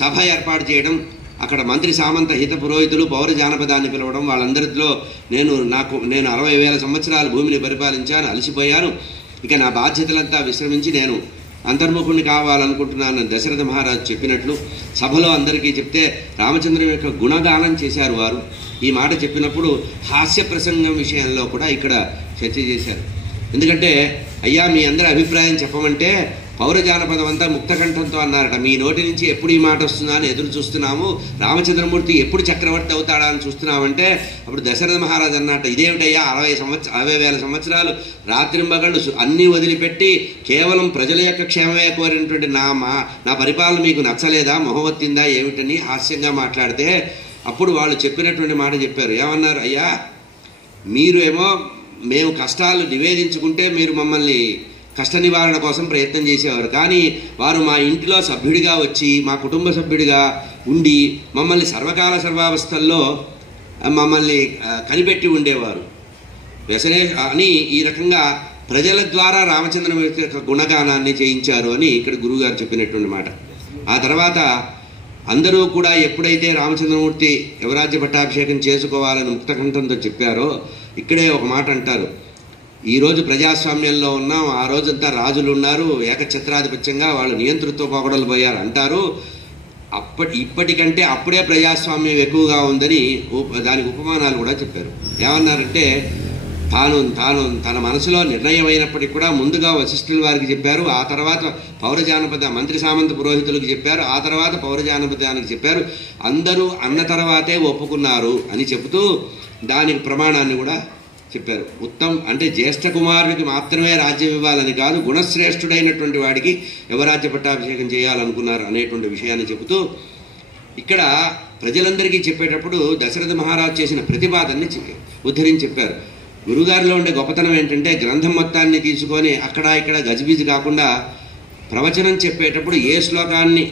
సభ ఏర్పాటు చేయడం, అక్కడ మంత్రి సామంత హిత పురోహితులు పౌర జానపదాన్ని పిలవడం, వాళ్ళందరిలో నేను 60,000 సంవత్సరాలు భూమిని పరిపాలించాను, అలసిపోయాను, ఇక నా బాధ్యతలంతా విశ్రమించి నేను అంతర్ముఖుణ్ణి కావాలనుకుంటున్నాను దశరథ మహారాజు చెప్పినట్లు సభలో అందరికీ చెప్తే రామచంద్రుని యొక్క గుణగానం చేశారు వారు. ఈ మాట చెప్పినప్పుడు హాస్య ప్రసంగం విషయంలో కూడా ఇక్కడ చర్చ చేశారు. ఎందుకంటే అయ్యా మీ అందరి అభిప్రాయం చెప్పమంటే పౌరజానపదం అంతా ముక్తకంఠంతో అన్నారట, మీ నోటి నుంచి ఎప్పుడు ఈ మాట వస్తుందా అని ఎదురు చూస్తున్నాము, రామచంద్రమూర్తి ఎప్పుడు చక్రవర్తి అవుతాడా అని చూస్తున్నామంటే అప్పుడు దశరథ మహారాజు అన్నట్టు, ఇదేమిటయ్యా 60,000 సంవత్సరాలు రాత్రింబగళ్ళు అన్నీ వదిలిపెట్టి కేవలం ప్రజల యొక్క క్షేమమే కోరినటువంటి నా పరిపాలన మీకు నచ్చలేదా, మొహవత్తిందా ఏమిటని హాస్యంగా మాట్లాడితే అప్పుడు వాళ్ళు చెప్పినటువంటి మాట చెప్పారు. ఏమన్నారు, అయ్యా మీరు ఏమో మేము కష్టాలు నివేదించుకుంటే మీరు మమ్మల్ని కష్ట నివారణ కోసం ప్రయత్నం చేసేవారు, కానీ వారు మా ఇంటిలో సభ్యుడిగా వచ్చి మా కుటుంబ సభ్యుడిగా ఉండి మమ్మల్ని సర్వకాల సర్వావస్థల్లో మమ్మల్ని కనిపెట్టి ఉండేవారు వ్యసనే అని ఈ రకంగా ప్రజల ద్వారా రామచంద్రమూర్తి యొక్క గుణగానాన్ని చేయించారు అని ఇక్కడ గురువుగారు చెప్పినటువంటి మాట. ఆ తర్వాత అందరూ కూడా ఎప్పుడైతే రామచంద్రమూర్తి యువరాజ్య పట్టాభిషేకం చేసుకోవాలని ముక్తకంఠంతో చెప్పారో ఇక్కడే ఒక మాట అంటారు, ఈరోజు ప్రజాస్వామ్యంలో ఉన్నాం, ఆ రోజంతా రాజులు ఉన్నారు, ఏకఛత్రాధిపత్యంగా వాళ్ళు నియంతృత్వ పోకడలు పోయారు అంటారు, ఇప్పటికంటే అప్పుడే ప్రజాస్వామ్యం ఎక్కువగా ఉందని దానికి ఉపమానాలు కూడా చెప్పారు. ఏమన్నారంటే తన మనసులో నిర్ణయం అయినప్పటికీ కూడా ముందుగా వశిష్ఠుల వారికి చెప్పారు, ఆ తర్వాత పౌరజానపద మంత్రి సామంత పురోహితులకు చెప్పారు, ఆ తర్వాత పౌరజానపదానికి చెప్పారు, అందరూ అన్న తర్వాతే ఒప్పుకున్నారు అని చెబుతూ దానికి ప్రమాణాన్ని కూడా చెప్పారు. అంటే జ్యేష్ఠ కుమారుడికి మాత్రమే రాజ్యం ఇవ్వాలని కాదు, గుణశ్రేష్ఠుడైనటువంటి వాడికి యువరాజ్య పట్టాభిషేకం చేయాలనుకున్నారు అనేటువంటి విషయాన్ని చెబుతూ ఇక్కడ ప్రజలందరికీ చెప్పేటప్పుడు దశరథ మహారాజు చేసిన ప్రతిపాదనని ఉద్ధరించి చెప్పారు. గురుగారిలో ఉండే గొప్పతనం ఏంటంటే గ్రంథం మొత్తాన్ని తీసుకొని అక్కడ ఇక్కడ గజిబిజి కాకుండా ప్రవచనం చెప్పేటప్పుడు ఏ శ్లోకాన్ని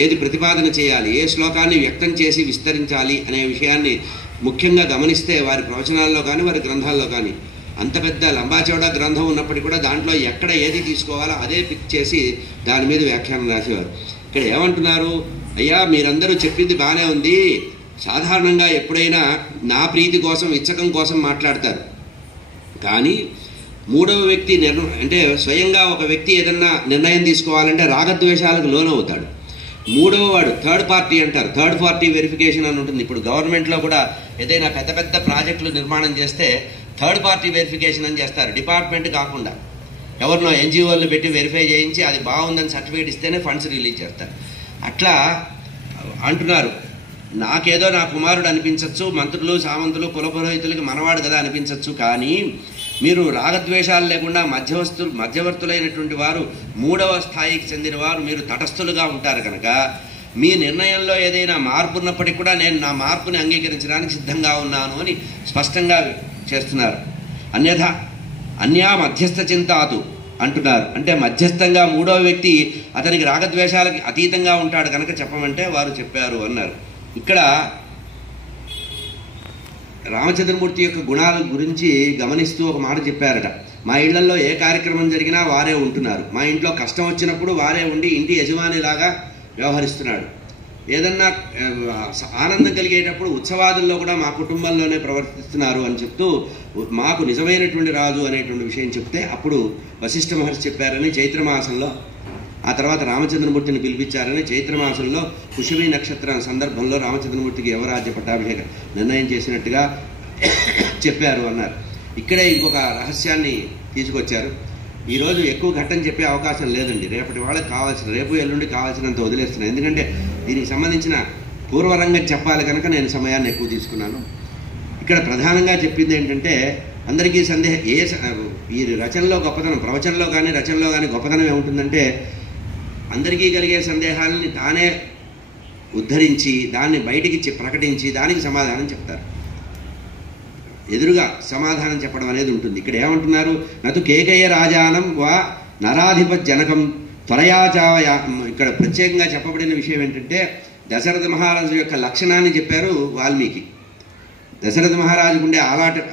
ఏది ప్రతిపాదన చేయాలి, ఏ శ్లోకాన్ని వ్యక్తం చేసి విస్తరించాలి అనే విషయాన్ని ముఖ్యంగా గమనిస్తే వారి ప్రవచనాల్లో కానీ వారి గ్రంథాల్లో కానీ అంత పెద్ద లంబాచౌడా గ్రంథం ఉన్నప్పటికీ కూడా దాంట్లో ఎక్కడ ఏది తీసుకోవాలో అదే పిక్ చేసి దాని మీద వ్యాఖ్యానం రాసేవారు. ఇక్కడ ఏమంటున్నారు, అయ్యా మీరందరూ చెప్పింది బాగానే ఉంది, సాధారణంగా ఎప్పుడైనా నా ప్రీతి కోసం ఇచ్చకం కోసం మాట్లాడతారు, కానీ మూడవ వ్యక్తి అంటే స్వయంగా ఒక వ్యక్తి ఏదన్నా నిర్ణయం తీసుకోవాలంటే రాగద్వేషాలకు లోనవుతాడు. మూడవ వాడు థర్డ్ పార్టీ అంటారు, థర్డ్ పార్టీ వెరిఫికేషన్ అని ఉంటుంది. ఇప్పుడు గవర్నమెంట్లో కూడా ఏదైనా పెద్ద పెద్ద ప్రాజెక్టులు నిర్మాణం చేస్తే థర్డ్ పార్టీ వెరిఫికేషన్ అని చేస్తారు, డిపార్ట్మెంట్ కాకుండా ఎవరినో ఎన్జిఓలు పెట్టి వెరిఫై చేయించి అది బాగుందని సర్టిఫికేట్ ఇస్తేనే ఫండ్స్ రిలీజ్ చేస్తారు. అట్లా అంటున్నారు, నాకేదో నా కుమారుడు అనిపించవచ్చు, మంత్రులు సామంతులు కులపురోహితులకి మనవాడు కదా అనిపించవచ్చు, కానీ మీరు రాగద్వేషాలు లేకుండా మధ్యవర్తులైనటువంటి వారు మూడవ స్థాయికి చెందిన వారు మీరు తటస్థులుగా ఉంటారు కనుక మీ నిర్ణయంలో ఏదైనా మార్పు ఉన్నప్పటికీ కూడా నేను నా మార్పుని అంగీకరించడానికి సిద్ధంగా ఉన్నాను అని స్పష్టంగా చేస్తున్నారు. అన్యా మధ్యస్థ చింతాతు అంటున్నారు, అంటే మధ్యస్థంగా మూడవ వ్యక్తి అతనికి రాగద్వేషాలకి అతీతంగా ఉంటాడు కనుక చెప్పమంటే వారు చెప్పారు అన్నారు. ఇక్కడ రామచంద్రమూర్తి యొక్క గుణాల గురించి గమనిస్తూ ఒక మాట చెప్పారట, మా ఇళ్లలో ఏ కార్యక్రమం జరిగినా వారే ఉంటున్నారు, మా ఇంట్లో కష్టం వచ్చినప్పుడు వారే ఉండి ఇంటి యజమానిలాగా వ్యవహరిస్తున్నాడు, ఏదన్నా ఆనందం కలిగేటప్పుడు ఉత్సవాదుల్లో కూడా మా కుటుంబంలోనే ప్రవర్తిస్తున్నారు అని చెప్తూ మాకు నిజమైనటువంటి రాజు అనేటువంటి విషయం చెప్తే అప్పుడు వశిష్ఠ మహర్షి చెప్పారని చైత్రమాసంలో, ఆ తర్వాత రామచంద్రమూర్తిని పిలిపించారని చైత్రమాసంలో కుషుమి నక్షత్రం సందర్భంలో రామచంద్రమూర్తికి యువరాజ్య పట్టాభిషేక నిర్ణయం చేసినట్టుగా చెప్పారు అన్నారు. ఇక్కడే ఇంకొక రహస్యాన్ని తీసుకొచ్చారు. ఈరోజు ఎక్కువ ఘట్టం చెప్పే అవకాశం లేదండి, రేపటి వాళ్ళకి కావాల్సిన రేపు ఎల్లుండి కావాల్సినంత వదిలేస్తున్నాను, ఎందుకంటే దీనికి సంబంధించిన పూర్వరంగం చెప్పాలి కనుక నేను సమయాన్ని ఎక్కువ తీసుకున్నాను. ఇక్కడ ప్రధానంగా చెప్పింది ఏంటంటే అందరికీ ఈ రచనలో గొప్పతనం, ప్రవచనలో కానీ రచనలో కానీ గొప్పతనం ఏముంటుందంటే అందరికీ కలిగే సందేహాలని తానే ఉద్ధరించి దాన్ని బయటికి ప్రకటించి దానికి సమాధానం చెప్తారు, ఎదురుగా సమాధానం చెప్పడం అనేది ఉంటుంది. ఇక్కడ ఏమంటున్నారు, నతు కేకయ రాజానం వా నరాధిప జనకం త్వరయాచావయ. ఇక్కడ ప్రత్యేకంగా చెప్పబడిన విషయం ఏంటంటే దశరథ మహారాజు యొక్క లక్షణాన్ని చెప్పారు వాల్మీకి. దశరథ మహారాజుకు ఉండే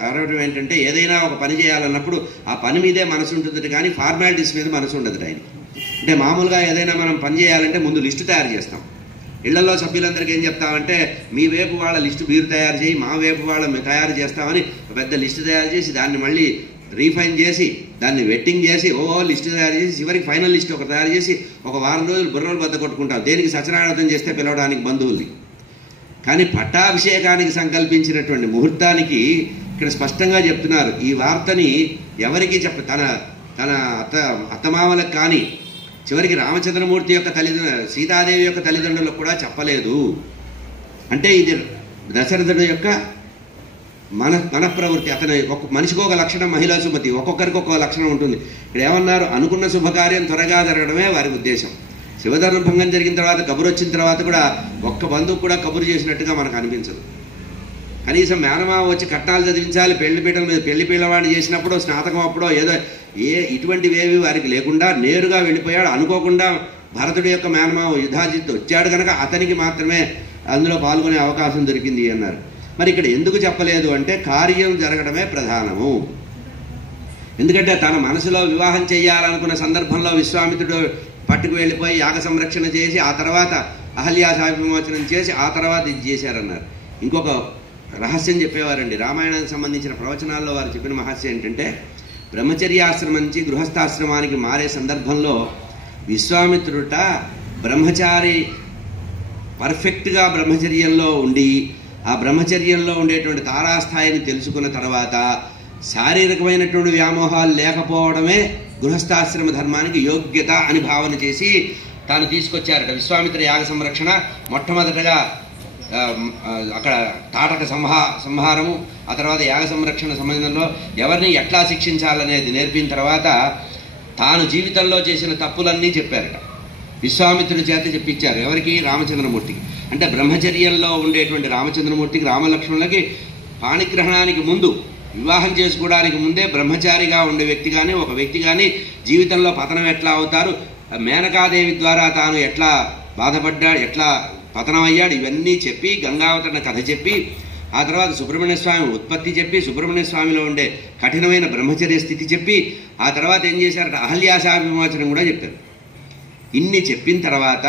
ఆరాటం ఏంటంటే ఏదైనా ఒక పని చేయాలన్నప్పుడు ఆ పని మీదే మనసు ఉంటుంది కానీ ఫార్మాలిటీస్ మీద మనసు ఉండదు ఆయన. అంటే మామూలుగా ఏదైనా మనం పని చేయాలంటే ముందు లిస్టు తయారు చేస్తాం, ఇళ్లలో సభ్యులందరికీ ఏం చెప్తామంటే మీ వైపు వాళ్ళ లిస్టు మీరు తయారు చేయి, మా వైపు వాళ్ళ మేము తయారు చేస్తామని పెద్ద లిస్టు తయారు చేసి దాన్ని మళ్ళీ రీఫైన్ చేసి దాన్ని వెట్టింగ్ చేసి లిస్టు తయారు చేసి చివరికి ఫైనల్ లిస్ట్ ఒక తయారు చేసి ఒక వారం రోజులు బుర్రలు బద్ద కొట్టుకుంటాం, దేనికి సత్యనారాయణం చేస్తే పిలవడానికి బంధువుల్ని. కానీ పట్టాభిషేకానికి సంకల్పించినటువంటి ముహూర్తానికి ఇక్కడ స్పష్టంగా చెప్తున్నారు, ఈ వార్తని ఎవరికి తన తన అత్తమామలకు కానీ చివరికి రామచంద్రమూర్తి యొక్క సీతాదేవి యొక్క తల్లిదండ్రులకు కూడా చెప్పలేదు. అంటే ఇది దశరథుడు యొక్క మనఃప్రవృత్తి. అతని మనిషికి ఒక లక్షణం, మహిళా సుమతి, ఒక్కొక్కరికి ఒక్కొక్క లక్షణం ఉంటుంది. ఇక్కడ ఏమన్నారు, అనుకున్న శుభకార్యం త్వరగా జరగడమే వారి ఉద్దేశం. శివధర్మ భంగం జరిగిన తర్వాత కబురు వచ్చిన తర్వాత కూడా ఒక్క బంధువు కూడా కబురు చేసినట్టుగా మనకు అనిపించదు. కనీసం మేనమామ వచ్చి కట్నాలు చదివించాలి, పెళ్లిపీటల మీద పెళ్లి పిల్లవాడిని చేసినప్పుడు, స్నాతకం అప్పుడో ఏదో ఇటువంటివేవి వారికి లేకుండా నేరుగా వెళ్ళిపోయాడు. అనుకోకుండా భరతుడి యొక్క మేనమామ యుధాజిత్ వచ్చాడు కనుక అతనికి మాత్రమే అందులో పాల్గొనే అవకాశం దొరికింది అన్నారు. మరి ఇక్కడ ఎందుకు చెప్పలేదు అంటే కార్యం జరగడమే ప్రధానము. ఎందుకంటే తన మనసులో వివాహం చేయాలనుకున్న సందర్భంలో విశ్వామిత్రుడు పట్టుకు వెళ్ళిపోయి యాగ సంరక్షణ చేసి ఆ తర్వాత అహల్యా శాప విమోచనం చేసి ఆ తర్వాత ఇది చేశారన్నారు. ఇంకొక రహస్యం చెప్పేవారండి రామాయణానికి సంబంధించిన ప్రవచనాల్లో వారు చెప్పిన మహస్యం ఏంటంటే, బ్రహ్మచర్యాశ్రమం నుంచి గృహస్థాశ్రమానికి మారే సందర్భంలో విశ్వామిత్రుట బ్రహ్మచారి పర్ఫెక్ట్గా బ్రహ్మచర్యంలో ఉండి ఆ బ్రహ్మచర్యంలో ఉండేటువంటి తారాస్థాయిని తెలుసుకున్న తర్వాత శారీరకమైనటువంటి వ్యామోహాలు లేకపోవడమే గృహస్థాశ్రమ ధర్మానికి యోగ్యత అని భావన చేసి తాను తీసుకొచ్చారట. విశ్వామిత్ర యాగ సంరక్షణ మొట్టమొదటగా అక్కడ తాటక సంహారము, ఆ తర్వాత యాగ సంరక్షణ సంబంధంలో ఎవరిని ఎట్లా శిక్షించాలనేది నేర్పిన తర్వాత తాను జీవితంలో చేసిన తప్పులన్నీ చెప్పారట. విశ్వామిత్రుడి చేత చెప్పించారు. ఎవరికి? రామచంద్రమూర్తికి. అంటే బ్రహ్మచర్యంలో ఉండేటువంటి రామచంద్రమూర్తికి, రామలక్ష్మణులకి పాణిగ్రహణానికి ముందు, వివాహం చేసుకోవడానికి ముందే బ్రహ్మచారిగా ఉండే వ్యక్తి కానీ ఒక వ్యక్తి కానీ జీవితంలో పతనం ఎట్లా అవుతారు, మేనకాదేవి ద్వారా తాను ఎట్లా బాధపడ్డాడు, ఎట్లా పతనం అయ్యాడు, ఇవన్నీ చెప్పి గంగావతరణ కథ చెప్పి ఆ తర్వాత సుబ్రహ్మణ్య స్వామి ఉత్పత్తి చెప్పి శాప స్వామిలో ఉండే కఠినమైన బ్రహ్మచర్య స్థితి చెప్పి ఆ తర్వాత ఏం చేశారట, అహల్యాశాప విమోచనం కూడా చెప్పారు. ఇన్ని చెప్పిన తర్వాత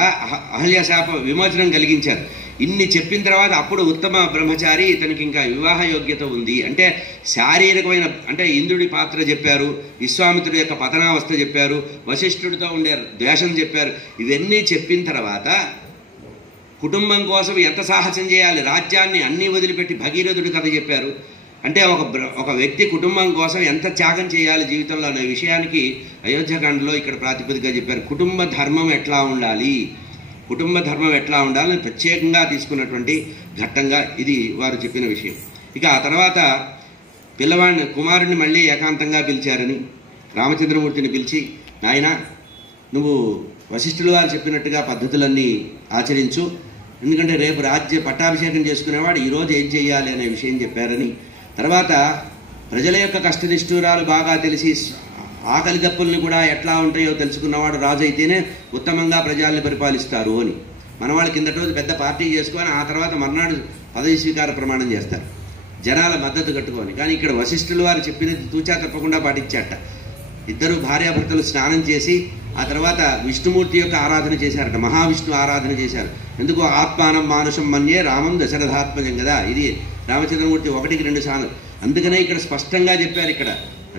అహల్యాశాప విమోచనం కలిగించారు. ఇన్ని చెప్పిన తర్వాత అప్పుడు ఉత్తమ బ్రహ్మచారి, ఇతనికి ఇంకా వివాహ యోగ్యత ఉంది అంటే శారీరకమైన, అంటే ఇంద్రుడి పాత్ర చెప్పారు, విశ్వామిత్రుడి యొక్క పతనావస్థ చెప్పారు, వశిష్ఠుడితో ఉండే ద్వేషం చెప్పారు. ఇవన్నీ చెప్పిన తర్వాత కుటుంబం కోసం ఎంత సాహసం చేయాలి, రాజ్యాన్ని అన్నీ వదిలిపెట్టి భగీరథుడి కథ చెప్పారు. అంటే ఒక వ్యక్తి కుటుంబం కోసం ఎంత త్యాగం చేయాలి జీవితంలో అనే విషయానికి అయోధ్యకాండలో ఇక్కడ ప్రాతిపదికగా చెప్పారు. కుటుంబ ధర్మం ఎట్లా ఉండాలి, కుటుంబ ధర్మం ఎట్లా ఉండాలని ప్రత్యేకంగా తీసుకున్నటువంటి ఘట్టంగా ఇది వారు చెప్పిన విషయం. ఇక ఆ తర్వాత పిల్లవాడిని, కుమారుడిని మళ్ళీ ఏకాంతంగా పిలిచారని రామచంద్రమూర్తిని పిలిచి, నాయన నువ్వు వశిష్ఠులు వారు చెప్పినట్టుగా పద్ధతులన్నీ ఆచరించు, ఎందుకంటే రేపు రాజ్య పట్టాభిషేకం చేసుకునేవాడు ఈరోజు ఏం చేయాలి అనే విషయం చెప్పారని, తర్వాత ప్రజల యొక్క కష్టనిష్ఠూరాలు బాగా తెలిసి ఆకలి దప్పుల్ని కూడా ఎట్లా ఉంటాయో తెలుసుకున్నవాడు రాజు అయితేనే ఉత్తమంగా ప్రజల్ని పరిపాలిస్తారు అని. మనవాళ్ళు కిందటి రోజు పెద్ద పార్టీ చేసుకొని ఆ తర్వాత మర్నాడు పదవి స్వీకార ప్రమాణం చేస్తారు జనాల మద్దతు కట్టుకొని. కానీ ఇక్కడ వశిష్ఠులు వారు చెప్పినది తూచా తప్పకుండా పాటించాట. ఇద్దరు భార్యాభర్తలు స్నానం చేసి ఆ తర్వాత విష్ణుమూర్తి యొక్క ఆరాధన చేశారట, మహావిష్ణు ఆరాధన చేశారు. ఎందుకు? ఆత్మానం మానుషం మన్యే రామం దశరథాత్మజం కదా, ఇది రామచంద్రమూర్తి 1-2 సార్లు. అందుకనే ఇక్కడ స్పష్టంగా చెప్పారు, ఇక్కడ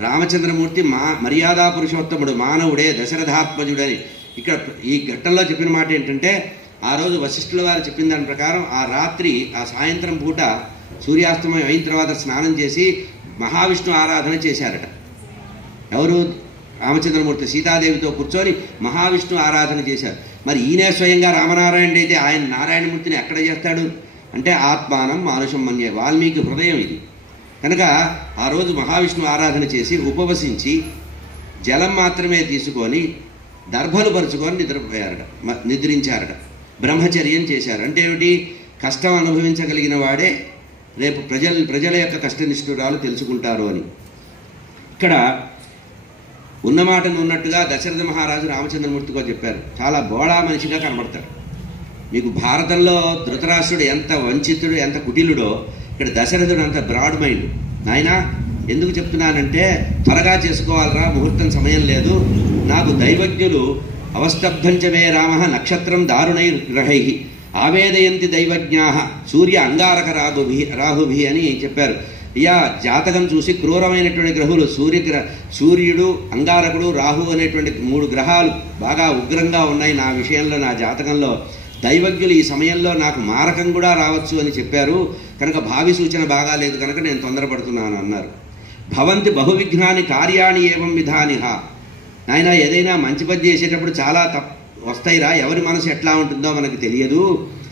రామచంద్రమూర్తి మర్యాదా పురుషోత్తముడు, మానవుడే, దశరథాత్మజుడని. ఇక్కడ ఈ ఘట్టంలో చెప్పిన మాట ఏంటంటే, ఆ రోజు వశిష్ఠుల వారు చెప్పిన దాని ప్రకారం ఆ రాత్రి, ఆ సాయంత్రం పూట సూర్యాస్తమయం అయిన తర్వాత స్నానం చేసి మహావిష్ణు ఆరాధన చేశారట. ఎవరు? రామచంద్రమూర్తి సీతాదేవితో కూర్చొని మహావిష్ణు ఆరాధన చేశారు. మరి ఈయనే స్వయంగా రామనారాయణుడు అయితే ఆయన నారాయణమూర్తిని ఎక్కడ చేస్తాడు అంటే, ఆత్మానం మానుషం మన్యే, వాల్మీకి హృదయం ఇది. కనుక ఆ రోజు మహావిష్ణు ఆరాధన చేసి ఉపవసించి జలం మాత్రమే తీసుకొని దర్భలు పరుచుకొని నిద్రించారట, బ్రహ్మచర్యం చేశారు. అంటే ఏమిటి? కష్టం అనుభవించగలిగిన వాడే రేపు ప్రజల యొక్క కష్టనిష్ఠురాలు తెలుసుకుంటారు అని. ఇక్కడ ఉన్నమాటను ఉన్నట్టుగా దశరథ మహారాజు రామచంద్రమూర్తిగా చెప్పారు. చాలా బోళా మనిషిగా కనబడతాడు. మీకు భారతంలో ధృతరాష్ట్రుడు ఎంత వంచితుడు, ఎంత కుటిలుడో, ఇక్కడ దశరథుడు అంత బ్రాడ్ మైండ్. నాయన ఎందుకు చెప్తున్నానంటే, త్వరగా చేసుకోవాలరా, ముహూర్తం సమయం లేదు, నాకు దైవజ్ఞులు అవస్తబ్ధంచమే రామ నక్షత్రం దారుణై గ్రహై ఆవేదయంతి దైవజ్ఞా సూర్య అంగారక రాహుభి అని చెప్పారు. ఇయా జాతకం చూసి క్రూరమైనటువంటి గ్రహులు సూర్యుడు, అంగారకుడు, రాహు అనేటువంటి 3 గ్రహాలు బాగా ఉగ్రంగా ఉన్నాయి నా విషయంలో, నా జాతకంలో. దైవజ్ఞులు ఈ సమయంలో నాకు మారకం కూడా రావచ్చు అని చెప్పారు. కనుక భావి సూచన బాగాలేదు కనుక నేను తొందరపడుతున్నాను అన్నారు. భవంతి బహువిఘ్నాని కార్యాణి ఏవం విధానిహ నాయన ఏదైనా మంచి పని చేసేటప్పుడు చాలా వస్తాయిరా, ఎవరి మనసు ఎట్లా ఉంటుందో మనకు తెలియదు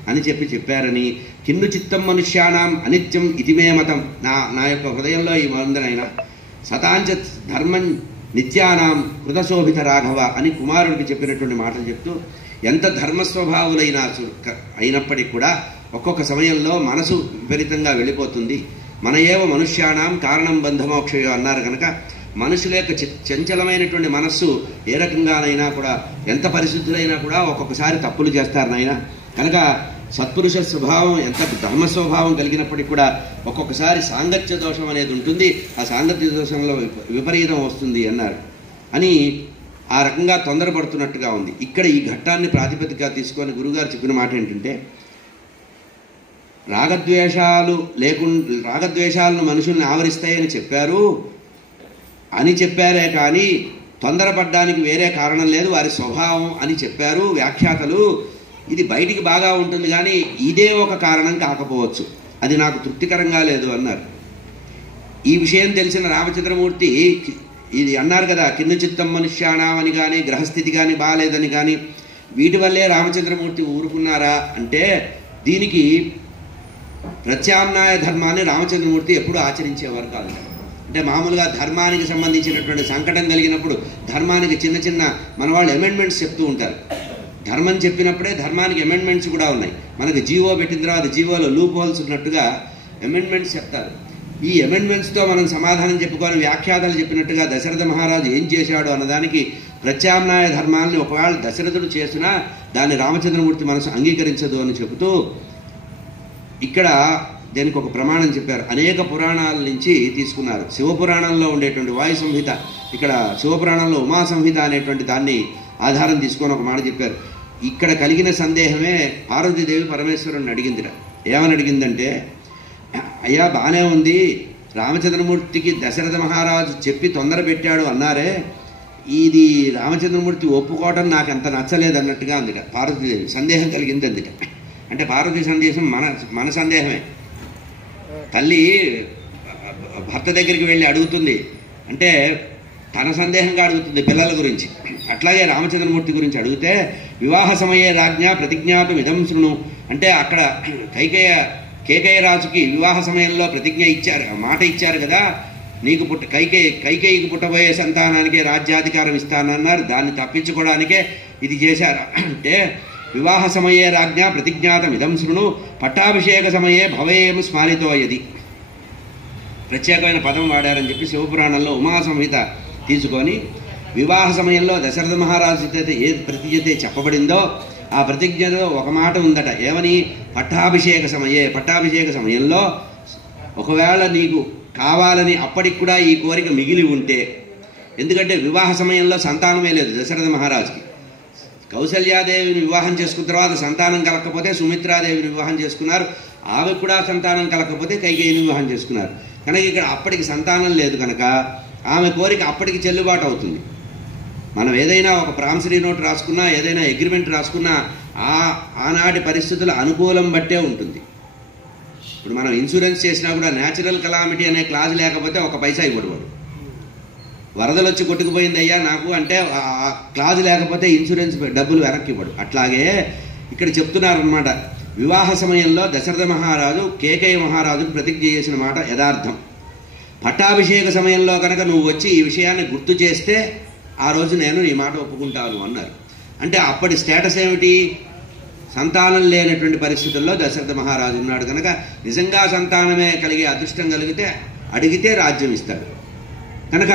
అని చెప్పారని, కిన్ను చిత్తం మనుష్యానాం అనిత్యం ఇతిమే మతం, నా యొక్క హృదయంలో ఈ మందనైనా సతాంచ ధర్మం నిత్యానాం హృదశోభిత రాఘవ అని కుమారుడికి చెప్పినటువంటి మాటలు చెప్తూ, ఎంత ధర్మస్వభావులైనా అయినప్పటికీ కూడా ఒక్కొక్క సమయంలో మనసు విపరీతంగా వెళ్ళిపోతుంది. మన ఏవ మనుష్యానాం కారణం బంధమోక్షయో అన్నారు కనుక మనుషుల యొక్క చంచలమైనటువంటి మనస్సు ఏ రకంగానైనా కూడా, ఎంత పరిశుద్ధులైనా కూడా ఒక్కొక్కసారి తప్పులు చేస్తారు నాయన. కనుక సత్పురుష స్వభావం ఎంత ధర్మస్వభావం కలిగినప్పటికీ కూడా ఒక్కొక్కసారి సాంగత్య దోషం అనేది ఉంటుంది. ఆ సాంగత్య దోషంలో విపరీతం వస్తుంది అన్నారు అని ఆ రకంగా తొందరపడుతున్నట్టుగా ఉంది. ఇక్కడ ఈ ఘట్టాన్ని ప్రాతిపదికగా తీసుకొని గురుగారు చెప్పిన మాట ఏంటంటే, రాగద్వేషాలను మనుషుల్ని ఆవరిస్తాయని చెప్పారే కానీ తొందరపడ్డానికి వేరే కారణం లేదు, వారి స్వభావం అని చెప్పారు వ్యాఖ్యాతలు. ఇది బయటికి బాగా ఉంటుంది కానీ ఇదే ఒక కారణం కాకపోవచ్చు, అది నాకు తృప్తికరంగా లేదు అన్నారు. ఈ విషయం తెలిసిన రామచంద్రమూర్తి ఇది అన్నారు కదా, కిన్ను చిత్తం మనుష్యాణం అని కానీ గ్రహస్థితి కానీ బాగాలేదని కానీ వీటి వల్లే రామచంద్రమూర్తి ఊరుకున్నారా అంటే, దీనికి ప్రత్యామ్నాయ ధర్మాన్ని రామచంద్రమూర్తి ఎప్పుడూ ఆచరించేవారు కాదు. అంటే మామూలుగా ధర్మానికి సంబంధించినటువంటి సంకటం కలిగినప్పుడు ధర్మానికి చిన్న చిన్న మన వాళ్ళు అమెండ్మెంట్స్ చెప్తూ ఉంటారు. ధర్మం చెప్పినప్పుడే ధర్మానికి అమెండ్మెంట్స్ కూడా ఉన్నాయి. మనకు జీవో పెట్టిన తర్వాత జీవోలో లూప్ హోల్స్ ఉన్నట్టుగా అమెండ్మెంట్స్ చెప్తారు. ఈ అమెండ్మెంట్స్తో మనం సమాధానం చెప్పుకొని వ్యాఖ్యాతలు చెప్పినట్టుగా దశరథ మహారాజు ఏం చేశాడు అన్నదానికి ప్రత్యామ్నాయ ధర్మాన్ని ఒకవేళ దశరథుడు చేసినా దాన్ని రామచంద్రమూర్తి మనసు అంగీకరించదు అని చెబుతూ ఇక్కడ దీనికి ఒక ప్రమాణం చెప్పారు. అనేక పురాణాల నుంచి తీసుకున్నారు. శివపురాణంలో ఉండేటువంటి వాయు సంహిత, ఇక్కడ శివపురాణంలో ఉమా సంహిత అనేటువంటి దాన్ని ఆధారం తీసుకొని ఒక మాట చెప్పారు. ఇక్కడ కలిగిన సందేహమే పార్వతీదేవి పరమేశ్వరుని అడిగిందిట. ఏమని అడిగిందంటే, అయ్యా బాగానే ఉంది, రామచంద్రమూర్తికి దశరథ మహారాజు చెప్పి తొందర పెట్టాడు అన్నారే, ఇది రామచంద్రమూర్తి ఒప్పుకోవటం నాకు ఎంత నచ్చలేదు అన్నట్టుగా ఉందిట. పార్వతీదేవి సందేహం కలిగింది అందుట. అంటే పార్వతీ సందేశం మన సందేహమే. తల్లి భర్త దగ్గరికి వెళ్ళి అడుగుతుంది అంటే తన సందేహంగా అడుగుతుంది పిల్లల గురించి. అట్లాగే రామచంద్రమూర్తి గురించి అడిగితే వివాహ సమయే రాజ్ఞ ప్రతిజ్ఞాతం ఇదం శృణు అంటే అక్కడ కేకయ్య రాజుకి వివాహ సమయంలో ప్రతిజ్ఞ ఇచ్చారు, మాట ఇచ్చారు కదా, నీకు కైకేయికి పుట్టబోయే సంతానానికే రాజ్యాధికారం ఇస్తానన్నారు. దాన్ని తప్పించుకోవడానికే ఇది చేశారు. అంటే వివాహ సమయే రాజ్ఞ ప్రతిజ్ఞాతం ఇదం శృణు పట్టాభిషేక సమయే భవేయం స్మారితో యది, ప్రత్యేకమైన పదం వాడారని చెప్పి శివపురాణంలో ఉమా సంహిత తీసుకొని వివాహ సమయంలో దశరథ మహారాజు ఏ ప్రతిజ్ఞ చెప్పబడిందో ఆ ప్రతిజ్ఞలో ఒక మాట ఉందట. ఏమని? పట్టాభిషేక సమయంలో ఒకవేళ నీకు కావాలని అప్పటికి కూడా ఈ కోరిక మిగిలి ఉంటే, ఎందుకంటే వివాహ సమయంలో సంతానమే లేదు దశరథ మహారాజుకి. కౌసల్యాదేవిని వివాహం చేసుకున్న తర్వాత సంతానం కలగకపోతే సుమిత్రాదేవిని వివాహం చేసుకున్నారు, ఆమెకు కూడా సంతానం కలగకపోతే కైకేయిని వివాహం చేసుకున్నారు. కనుక ఇక్కడ అప్పటికి సంతానం లేదు కనుక ఆమె కోరిక అప్పటికి చెల్లుబాటు అవుతుంది. మనం ఏదైనా ఒక ప్రామిసరీ నోట్ రాసుకున్నా, ఏదైనా అగ్రిమెంట్ రాసుకున్నా ఆనాటి పరిస్థితుల అనుకూలం బట్టే ఉంటుంది. ఇప్పుడు మనం ఇన్సూరెన్స్ చేసినా కూడా న్యాచురల్ కలామిటీ అనే క్లాజ్ లేకపోతే ఒక పైసా ఇవ్వడు వాడు. వరదలు వచ్చి కొట్టుకుపోయింది అయ్యా నాకు అంటే ఆ క్లాజ్ లేకపోతే ఇన్సూరెన్స్ డబ్బులు వెనక్కి ఇవ్వడు. అట్లాగే ఇక్కడ చెప్తున్నారనమాట, వివాహ సమయంలో దశరథ మహారాజు కేకయ్య మహారాజుకు ప్రతిజ్ఞ చేసిన మాట యథార్థం. పట్టాభిషేక సమయంలో కనుక నువ్వు వచ్చి ఈ విషయాన్ని గుర్తు చేస్తే ఆ రోజు నేను నీ మాట ఒప్పుకుంటాను అన్నారు. అంటే అప్పటి స్టేటస్ ఏమిటి? సంతానం లేనటువంటి పరిస్థితుల్లో దశరథ మహారాజు ఉన్నాడు కనుక నిజంగా సంతానమే కలిగే అదృష్టం కలిగితే అడిగితే రాజ్యం ఇస్తాడు. కనుక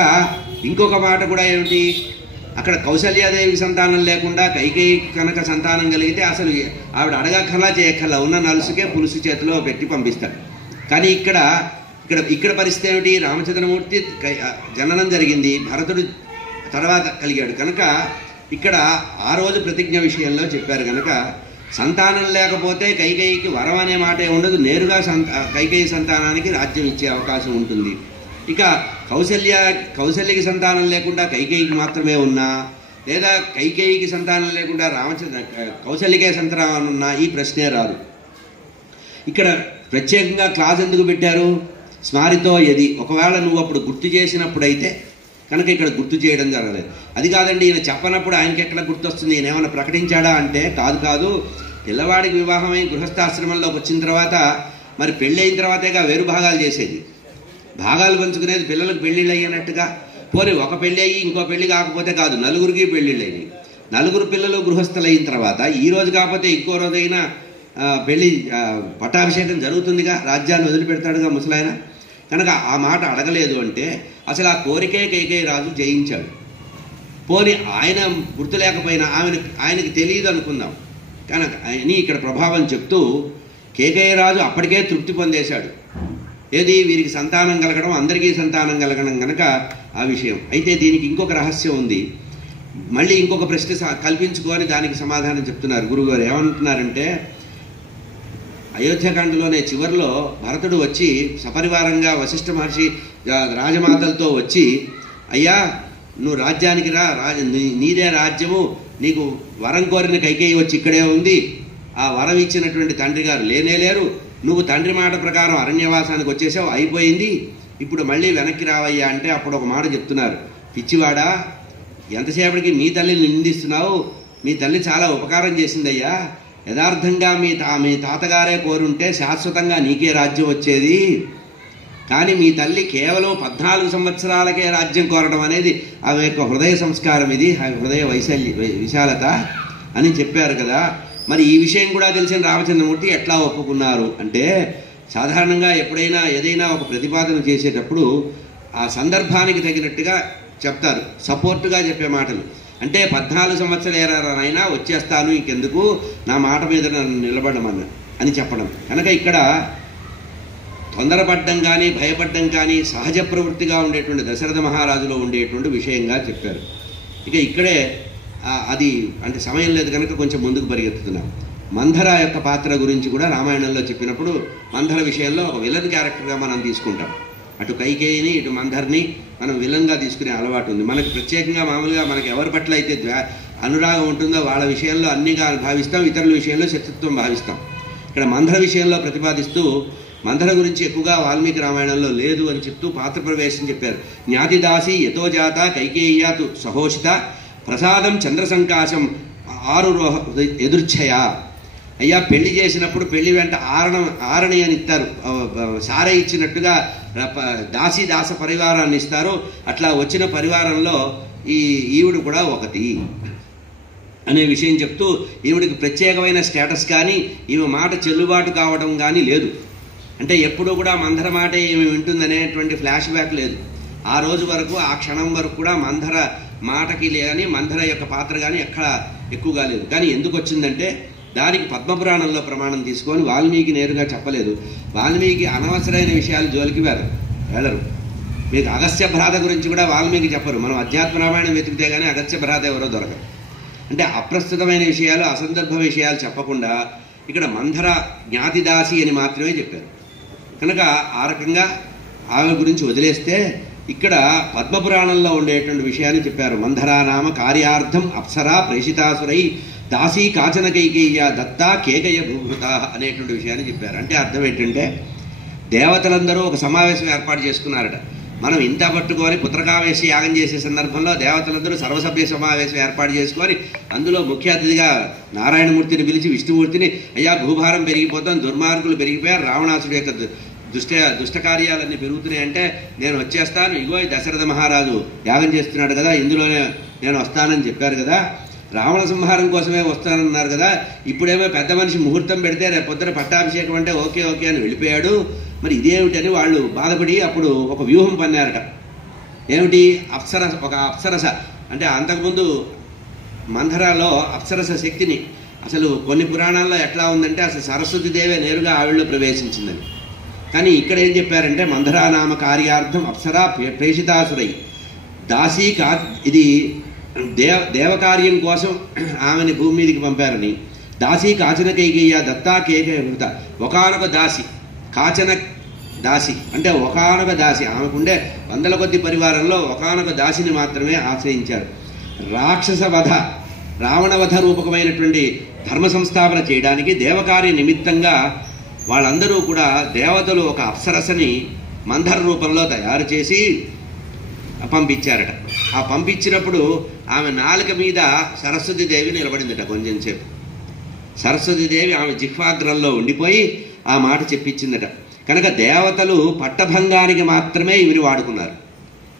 ఇంకొక మాట కూడా ఏమిటి, అక్కడ కౌసల్యాదేవికి సంతానం లేకుండా కైకేయికి కనుక సంతానం కలిగితే అసలు ఆవిడ అడగక్కర్లా చేయక్కర్లా, ఉన్న నలుసుకే పులుసు చేతిలో పెట్టి పంపిస్తాడు. కానీ ఇక్కడ పరిస్థితి ఏమిటి? రామచంద్రమూర్తి జననం జరిగింది, భరతుడు తర్వాత కలిగాడు కనుక ఇక్కడ ఆ రోజు ప్రతిజ్ఞ విషయంలో చెప్పారు కనుక సంతానం లేకపోతే కైకేయికి వరం అనే మాటే ఉండదు, నేరుగా కైకేయి సంతానానికి రాజ్యం ఇచ్చే అవకాశం ఉంటుంది. ఇక కౌసల్యకి సంతానం లేకుండా కైకేయికి మాత్రమే ఉన్నా, లేదా కైకేయికి సంతానం లేకుండా కౌసల్యకే సంతానం ఉన్నా ఈ ప్రశ్నే రాదు. ఇక్కడ ప్రత్యేకంగా క్లాజ్ ఎందుకు పెట్టారు? స్మారితో యది, ఒకవేళ నువ్వు అప్పుడు గుర్తు చేసినప్పుడైతే కనుక ఇక్కడ గుర్తు చేయడం జరగలేదు. అది కాదండి, ఈయన చెప్పనప్పుడు ఆయనకి ఎట్లా గుర్తొస్తుంది, ఈయన ఏమైనా ప్రకటించాడా అంటే కాదు. పిల్లవాడికి వివాహమై గృహస్థాశ్రమంలోకి వచ్చిన తర్వాత మరి పెళ్ళి అయిన తర్వాతేగా వేరు భాగాలు చేసేది, భాగాలు పంచుకునేది పిల్లలకు పెళ్ళిళ్ళు అయ్యినట్టుగా. పోనీ ఒక పెళ్ళి అయ్యి ఇంకో పెళ్లి కాకపోతే కాదు, నలుగురికి పెళ్ళిళ్ళు అయినాయి. నలుగురు పిల్లలు గృహస్థులు అయిన తర్వాత ఈ రోజు కాకపోతే ఇంకో రోజైనా పెళ్లి పట్టాభిషేకం జరుగుతుందిగా, రాజ్యాన్ని వదిలిపెడతాడుగా ముసలాయన. కనుక ఆ మాట అడగలేదు అంటే అసలు ఆ కోరికే కైకేయి రాజు జయించాడు. పోనీ ఆయన గుర్తు లేకపోయినా ఆయనకి తెలియదు అనుకుందాం. కనుక అని ఇక్కడ ప్రభావం చెప్తూ కేకేయ రాజు అప్పటికే తృప్తి పొందేశాడు. ఏది, వీరికి సంతానం కలగడం, అందరికీ సంతానం కలగడం కనుక ఆ విషయం. అయితే దీనికి ఇంకొక రహస్యం ఉంది. మళ్ళీ ఇంకొక ప్రశ్న కల్పించుకొని దానికి సమాధానం చెప్తున్నారు గురువుగారు. ఏమంటున్నారంటే, అయోధ్యకాండలోనే చివరిలో భరతుడు వచ్చి సపరివారంగా వశిష్ఠ మహర్షి రాజమాతలతో వచ్చి, అయ్యా నువ్వు రాజ్యానికి రా, నీదే రాజ్యము, నీకు వరం కోరిన కైకేయి వచ్చి ఇక్కడే ఉంది, ఆ వరం ఇచ్చినటువంటి తండ్రి గారు లేనేలేరు, నువ్వు తండ్రి మాట ప్రకారం అరణ్యవాసానికి వచ్చేసావు, అయిపోయింది, ఇప్పుడు మళ్ళీ వెనక్కి రావయ్యా అంటే అప్పుడు ఒక మాట చెప్తున్నారు, పిచ్చివాడా ఎంతసేపటికి మీ తల్లిని నిందిస్తున్నావు, మీ తల్లి చాలా ఉపకారం చేసిందయ్యా, యథార్థంగా మీ తాతగారే కోరుంటే శాశ్వతంగా నీకే రాజ్యం వచ్చేది, కానీ మీ తల్లి కేవలం 14 సంవత్సరాలకే రాజ్యం కోరడం అనేది ఆమె యొక్క హృదయ సంస్కారం, ఇది హృదయ విశాలత అని చెప్పారు కదా. మరి ఈ విషయం కూడా తెలిసిన రామచంద్రమూర్తి ఎట్లా ఒప్పుకున్నారు అంటే, సాధారణంగా ఎప్పుడైనా ఏదైనా ఒక ప్రతిపాదన చేసేటప్పుడు ఆ సందర్భానికి తగినట్టుగా చెప్తారు, సపోర్టుగా చెప్పే మాటలు. అంటే 14 సంవత్సరాలైనా వచ్చేస్తాను, ఇంకెందుకు నా మాట మీద నన్ను నిలబడమన్న అని చెప్పడం. కనుక ఇక్కడ తొందరపడ్డం కానీ భయపడ్డం కానీ సహజ ప్రవృత్తిగా ఉండేటువంటి దశరథ మహారాజులో ఉండేటువంటి విషయంగా చెప్పారు. ఇక ఇక్కడే అది అంటే సమయం లేదు కనుక కొంచెం ముందుకు పరిగెత్తుతున్నాం. మంధర యొక్క పాత్ర గురించి కూడా రామాయణంలో చెప్పినప్పుడు మంధర విషయంలో ఒక విలన్ క్యారెక్టర్గా మనం తీసుకుంటాం. అటు కైకేయిని ఇటు మంధర్ని మనం విలన్గా తీసుకునే అలవాటు ఉంది మనకు. ప్రత్యేకంగా మామూలుగా మనకు ఎవరి పట్ల అయితే అనురాగం ఉంటుందో వాళ్ళ విషయంలో అన్నిగా భావిస్తాం, ఇతరుల విషయంలో శత్రుత్వం భావిస్తాం. ఇక్కడ మంధర విషయంలో ప్రతిపాదిస్తూ మంధర గురించి ఎక్కువగా వాల్మీకి రామాయణంలో లేదు అని చెప్తూ పాత్ర ప్రవేశం చెప్పారు. జ్ఞాతిదాసి యథోజాత కైకేయ్యాతు సహోషిత ప్రసాదం చంద్రసంకాశం ఆరురోహ ఎదుర్ఛయ. అయ్యా పెళ్లి చేసినప్పుడు పెళ్లి వెంట ఆరణి అని ఇస్తారు, సారే ఇచ్చినట్టుగా దాస పరివారాన్ని ఇస్తారు. అట్లా వచ్చిన పరివారంలో ఈవిడు కూడా ఒకటి అనే విషయం చెప్తూ ఈవిడికి ప్రత్యేకమైన స్టేటస్ కానీ ఈమె మాట చెల్లుబాటు కావడం కానీ లేదు. అంటే ఎప్పుడూ కూడా మంధర మాట ఏమి వింటుందనేటువంటి ఫ్లాష్ బ్యాక్ లేదు. ఆ రోజు వరకు ఆ క్షణం వరకు కూడా మంధర మాటకి కానీ మంధర యొక్క పాత్ర కానీ ఎక్కడ ఎక్కువగా లేదు. కానీ ఎందుకు వచ్చిందంటే దానికి పద్మపురాణంలో ప్రమాణం తీసుకొని వాల్మీకి నేరుగా చెప్పలేదు. వాల్మీకి అనవసరమైన విషయాలు జోలికి వెళ్ళరు. మీకు అగస్త్య భ్రాత గురించి కూడా వాల్మీకి చెప్పరు. మనం అధ్యాత్మ రామాయణం వెతికితే కానీ అగస్త్య భ్రాత ఎవరో దొరకరు. అంటే అప్రస్తుతమైన విషయాలు అసందర్భ విషయాలు చెప్పకుండా ఇక్కడ మంధర జ్ఞాతిదాసి అని మాత్రమే చెప్పారు. కనుక ఆ రకంగా ఆమె గురించి వదిలేస్తే ఇక్కడ పద్మపురాణంలో ఉండేటువంటి విషయాన్ని చెప్పారు. మంధరా నామ కార్యార్థం అప్సరా ప్రేషితాసురై దాసీ కాచన కైకేయ దత్తా కేకయ భూభృత అనేటువంటి విషయాన్ని చెప్పారు. అంటే అర్థం ఏంటంటే దేవతలందరూ ఒక సమావేశం ఏర్పాటు చేసుకున్నారట. మనం ఇంత పట్టుకొని పుత్రకామేశ యాగం చేసే సందర్భంలో దేవతలందరూ సర్వసభ్య సమావేశం ఏర్పాటు చేసుకొని అందులో ముఖ్య అతిథిగా నారాయణమూర్తిని పిలిచి విష్ణుమూర్తిని, అయ్యా భూభారం పెరిగిపోతాం, దుర్మార్గులు పెరిగిపోయారు, రావణాసుడి యొక్క దుష్ట కార్యాలన్నీ పెరుగుతున్నాయంటే నేను వచ్చేస్తాను, ఇగో దశరథ మహారాజు యాగం చేస్తున్నాడు కదా, ఇందులోనే నేను వస్తానని చెప్పారు కదా, రావణ సంహారం కోసమే వస్తానన్నారు కదా, ఇప్పుడేమో పెద్ద మనిషి ముహూర్తం పెడితే రేపు పొద్దున పట్టాభిషేకం అంటే ఓకే అని వెళ్ళిపోయాడు, మరి ఇదేమిటని వాళ్ళు బాధపడి అప్పుడు ఒక వ్యూహం పన్నారట. ఏమిటి? ఒక అప్సరస అంటే అంతకుముందు మంధరాలో అప్సరస శక్తిని అసలు కొన్ని పురాణాల్లో ఎట్లా ఉందంటే అసలు సరస్వతీదేవే నేరుగా ఆవిడలో ప్రవేశించిందని. కానీ ఇక్కడ ఏం చెప్పారంటే మంధరా నామ కార్యార్థం అప్సరా ప్రేషితాసురై దాసీ ఇది దేవకార్యం కోసం ఆమెని భూమి మీదకి పంపారని. దాసీ కాచన కైకేయ దత్తా కేకయ ఒకానొక దాసి, కాచన దాసి అంటే ఒకానొక దాసి, ఆమెకుండే 100 కొద్ది పరివారంలో ఒకానొక దాసిని మాత్రమే ఆశ్రయించారు. రాక్షస వధ రావణ వధ రూపకమైనటువంటి ధర్మ సంస్థాపన చేయడానికి దేవకార్య నిమిత్తంగా వాళ్ళందరూ కూడా దేవతలు ఒక అప్సరసని మంధర రూపంలో తయారు చేసి పంపించారట. ఆ పంపించినప్పుడు ఆమె నాలుక మీద సరస్వతీదేవి నిలబడిందట కొంచెం సేపు. సరస్వతీదేవి ఆమె జిహ్వాగ్రంలో ఉండిపోయి ఆ మాట చెప్పించిందట. కనుక దేవతలు పట్టభంగానికి మాత్రమే ఇవిని వాడుకున్నారు.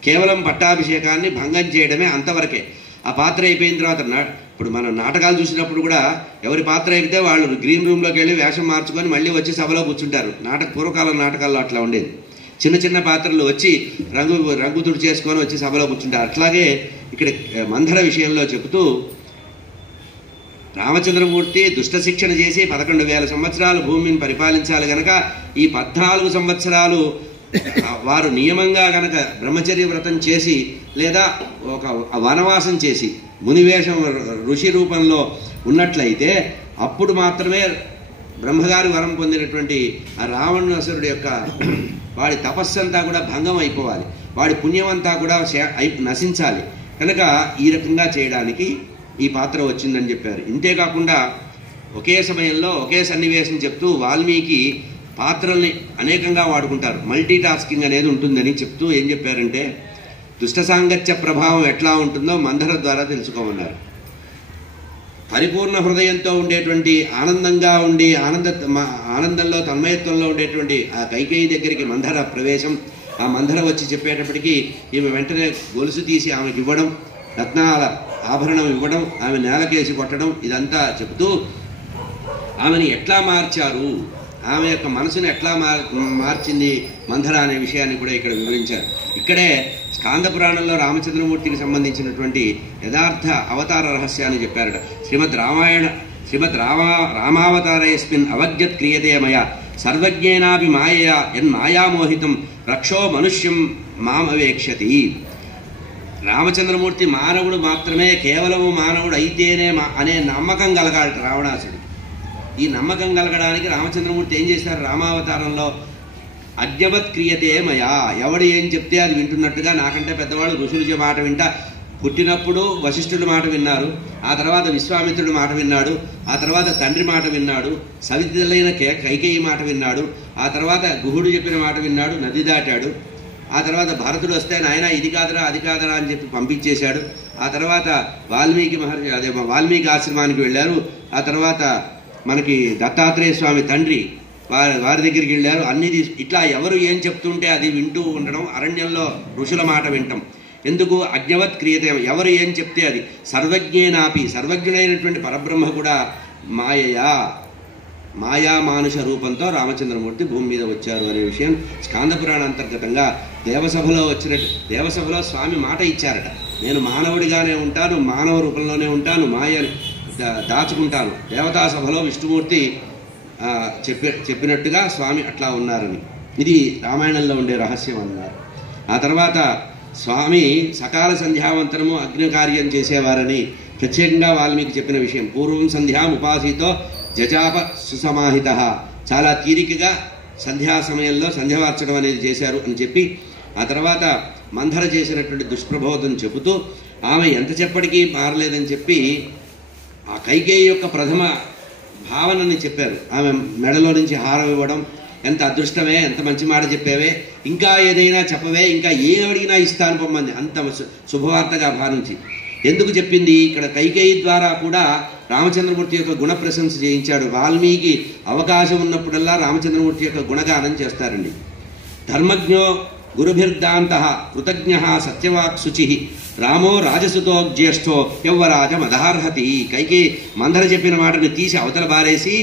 కేవలం పట్టాభిషేకాన్ని భంగం చేయడమే అంతవరకే. ఆ పాత్ర అయిపోయిన తర్వాత ఇప్పుడు మనం నాటకాలు చూసినప్పుడు కూడా ఎవరి పాత్ర అయిపోతే వాళ్ళు గ్రీన్ రూమ్లోకి వెళ్ళి వేషం మార్చుకొని మళ్ళీ వచ్చి సభలో కూర్చుంటారు. పూర్వకాలం నాటకాల్లో అట్లా ఉండేది. చిన్న చిన్న పాత్రలు వచ్చి రంగు తుడి చేసుకొని వచ్చి సభలో కూర్చుంటారు. అట్లాగే ఇక్కడ మందర విషయంలో చెబుతూ రామచంద్రమూర్తి దుష్ట శిక్షణ చేసి 11,000 సంవత్సరాలు భూమిని పరిపాలించాలి గనక ఈ 14 సంవత్సరాలు వారు నియమంగా గనక బ్రహ్మచర్య వ్రతం చేసి లేదా ఒక వనవాసం చేసి మునివేషం ఋషి రూపంలో ఉన్నట్లయితే అప్పుడు మాత్రమే బ్రహ్మగారి వరం పొందినటువంటి ఆ రావణాసురుడి యొక్క వాడి తపస్సంతా కూడా భంగం అయిపోవాలి, వాడి పుణ్యమంతా కూడా నశించాలి. కనుక ఈ రకంగా చేయడానికి ఈ పాత్ర వచ్చిందని చెప్పారు. ఇంతేకాకుండా ఒకే సమయంలో ఒకే సన్నివేశం చెప్తూ వాల్మీకి పాత్రల్ని అనేకంగా వాడుకుంటారు. మల్టీ టాస్కింగ్ అనేది ఉంటుందని చెప్తూ ఏం చెప్పారంటే దుష్ట సాంగత్య ప్రభావం ఎట్లా ఉంటుందో మందర ద్వారా తెలుసుకోమన్నారు. పరిపూర్ణ హృదయంతో ఉండేటువంటి ఆనందంగా ఉండి ఆనందంలో తన్మయత్వంలో ఉండేటువంటి ఆ కైకేయి దగ్గరికి మందర ప్రవేశం, ఆ మందర వచ్చి చెప్పేటప్పటికీ ఈమె వెంటనే గొలుసు తీసి ఆమెకి ఇవ్వడం, రత్నాల ఆభరణం ఇవ్వడం, ఆమె నేలకేసి కొట్టడం, ఇదంతా చెబుతూ ఆమెని ఎట్లా మార్చారు, ఆమె యొక్క మనసును ఎట్లా మార్చింది మందర అనే విషయాన్ని కూడా ఇక్కడ వివరించారు. ఇక్కడే స్కాంద పురాణంలో రామచంద్రమూర్తికి సంబంధించినటువంటి యథార్థ అవతార రహస్యాన్ని చెప్పారట. శ్రీమద్ రామావతారయస్మిన్ అవజ్ఞత్ క్రియతే మయా సర్వజ్ఞేనాపి మాయయా యన్మాయామోహితం రక్షో మనుష్యం మామవేక్షతి. రామచంద్రమూర్తి మానవుడు మాత్రమే, కేవలము మానవుడు అయితేనే అనే నమ్మకం కలగాలి రావణాసుడు. ఈ నమ్మకం కలగడానికి రామచంద్రమూర్తి ఏం చేశారు, రామావతారంలో అజ్ఞవత్ క్రియతే మయా, ఎవడు ఏం చెప్తే అది వింటున్నట్టుగా, నాకంటే పెద్దవాళ్ళు ఋషుల మాట వింటా, పుట్టినప్పుడు వశిష్ఠుడి మాట విన్నారు, ఆ తర్వాత విశ్వామిత్రుడి మాట విన్నాడు, ఆ తర్వాత తండ్రి మాట విన్నాడు, సవితులైన కైకేయి మాట విన్నాడు, ఆ తర్వాత గుహుడు చెప్పిన మాట విన్నాడు, నది దాటాడు, ఆ తర్వాత భరతుడు వస్తే నాయన ఇది కాదరా అది కాదరా అని చెప్పి పంపించేశాడు. ఆ తర్వాత వాల్మీకి ఆశ్రమానికి వెళ్ళారు. ఆ తర్వాత మనకి దత్తాత్రేయ స్వామి తండ్రి వారి దగ్గరికి వెళ్ళారు. అన్ని ఇట్లా ఎవరు ఏం చెప్తుంటే అది వింటూ ఉండడం, అరణ్యంలో ఋషుల మాట వింటాం. ఎందుకు అజ్ఞవత్ క్రియతే, ఎవరు ఏం చెప్తే అది. సర్వజ్ఞేనాపి, సర్వజ్ఞుడైనటువంటి పరబ్రహ్మ కూడా మాయా మానుష రూపంతో రామచంద్రమూర్తి భూమి మీద వచ్చారు అనే విషయం స్కాంద పురాణ అంతర్గతంగా దేవసభలో స్వామి మాట ఇచ్చారట. నేను మానవుడిగానే ఉంటాను, మానవ రూపంలోనే ఉంటాను, మాయని దాచుకుంటాను. దేవతా సభలో విష్ణుమూర్తి చెప్పినట్టుగా స్వామి అట్లా ఉన్నారని, ఇది రామాయణంలో ఉండే రహస్యం అన్నారు. ఆ తర్వాత స్వామి సకాల సంధ్యావంతరము అగ్నికార్యం చేసేవారని ప్రత్యేకంగా వాల్మీకి చెప్పిన విషయం. పూర్వం సంధ్యాం ఉపాసితో జజాప సుసమాహిత, చాలా తీరికగా సంధ్యా సమయంలో సంధ్యవార్చడం అనేది చేశారు అని చెప్పి, ఆ తర్వాత మందర చేసినటువంటి దుష్ప్రబోధం చెబుతూ ఆమె ఎంత చెప్పటికీ మారలేదని చెప్పి ఆ కైకేయి యొక్క ప్రథమ భావనని చెప్పారు. ఆమె మెడలో నుంచి హారం ఇవ్వడం, ఎంత అదృష్టమే, ఎంత మంచి మాట చెప్పేవే, ఇంకా ఏదైనా చెప్పవే, ఇంకా ఏం అడిగినా ఇస్తాను పొమ్మంది, అంత శుభవార్తగా భావించి. ఎందుకు చెప్పింది, ఇక్కడ కైకేయి ద్వారా కూడా రామచంద్రమూర్తి యొక్క గుణ ప్రశంస చేయించాడు. వాల్మీకి అవకాశం ఉన్నప్పుడల్లా రామచంద్రమూర్తి యొక్క గుణగానం చేస్తారండి. ధర్మజ్ఞో గురుభిర్దాంత కృతజ్ఞ సత్యవాక్ శుచి రామో రాజసుతో జ్యేష్ఠో యవ్వరాజ మదహార్హతి. కైకేయి మందర చెప్పిన మాటని తీసి అవతల బారేసి,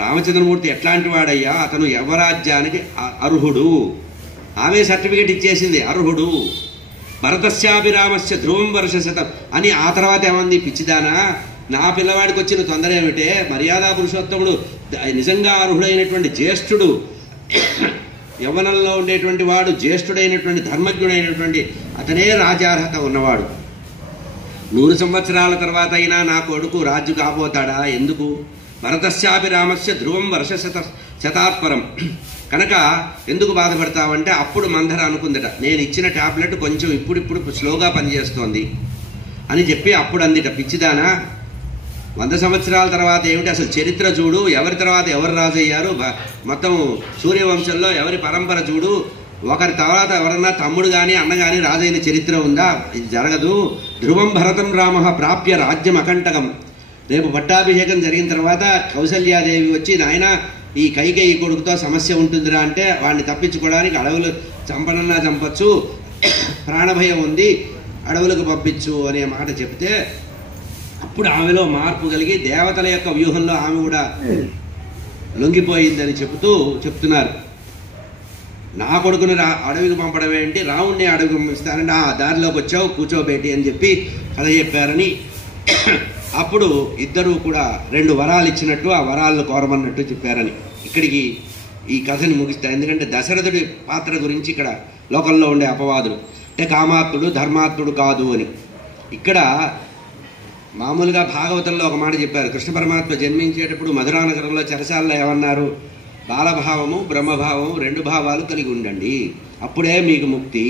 రామచంద్రమూర్తి ఎట్లాంటి వాడయ్యా, అతను యవ్వరాజ్యానికి అర్హుడు, ఆమె సర్టిఫికెట్ ఇచ్చేసింది, అర్హుడు. భరతస్యాపి రామస్య ధ్రువం వర్షశతం అని ఆ తర్వాత ఏమంది, పిచ్చిదానా, నా పిల్లవాడికి వచ్చిన తొందర ఏమిటే, మర్యాదా పురుషోత్తముడు నిజంగా అర్హుడైనటువంటి జ్యేష్ఠుడు, యవ్వనంలో ఉండేటువంటి వాడు, జ్యేష్ఠుడైనటువంటి ధర్మజ్ఞుడైనటువంటి అతనే రాజార్హత ఉన్నవాడు. 100 సంవత్సరాల తర్వాత అయినా నా కొడుకు రాజు కాబోతాడా, ఎందుకు, భరతస్యాపి రామస్య ధ్రువం శతాత్పరం, కనుక ఎందుకు బాధపడతావంటే, అప్పుడు మందర అనుకుందట, నేను ఇచ్చిన టాబ్లెట్ కొంచెం ఇప్పుడు స్లోగా పనిచేస్తోంది అని చెప్పి అప్పుడు అందిట, పిచ్చిదానా, 100 సంవత్సరాల తర్వాత ఏమిటి, అసలు చరిత్ర చూడు, ఎవరి తర్వాత ఎవరు రాజు అయ్యారు, మొత్తం సూర్యవంశంలో ఎవరి పరంపర చూడు, ఒకరి తర్వాత ఎవరన్నా తమ్ముడు కానీ అన్న కానీ రాజైన చరిత్ర ఉందా? ఇది జరగదు. ధ్రువం భరతం రామ ప్రాప్య రాజ్యం అకంటకం. రేపు పట్టాభిషేకం జరిగిన తర్వాత కౌసల్యాదేవి వచ్చి నాయన ఈ కైకేయి కొడుకుతో సమస్య ఉంటుందిరా అంటే వాడిని తప్పించుకోవడానికి అడవులు చంపనన్నా చంపచ్చు, ప్రాణభయం ఉంది, అడవులకు పంపించు అనే మాట చెప్తే అప్పుడు ఆమెలో మార్పు కలిగి దేవతల యొక్క వ్యూహంలో ఆమె కూడా లొంగిపోయిందని చెప్తున్నారు. నా కొడుకుని అడవికి పంపడం ఏంటి, రావుణ్ణి అడవికి పంపిస్తానంటే ఆ దారిలోకి వచ్చావు కూర్చోబెట్టి అని చెప్పి కథ చెప్పారని అప్పుడు ఇద్దరూ కూడా 2 వరాలు ఇచ్చినట్టు ఆ వరాలను కోరమన్నట్టు చెప్పారని ఇక్కడికి ఈ కథని ముగిస్తారు. ఎందుకంటే దశరథుడి పాత్ర గురించి ఇక్కడ లోకంలో ఉండే అపవాదులు అంటే కామాత్ముడు ధర్మాత్ముడు కాదు అని. ఇక్కడ మామూలుగా భాగవతంలో ఒక మాట చెప్పారు. కృష్ణ పరమాత్మ జన్మించేటప్పుడు మధురానగరంలో చెరసాలలో ఏమన్నారు? బాలభావము బ్రహ్మభావము 2 భావాలు కలిగి ఉండండి, అప్పుడే మీకు ముక్తి.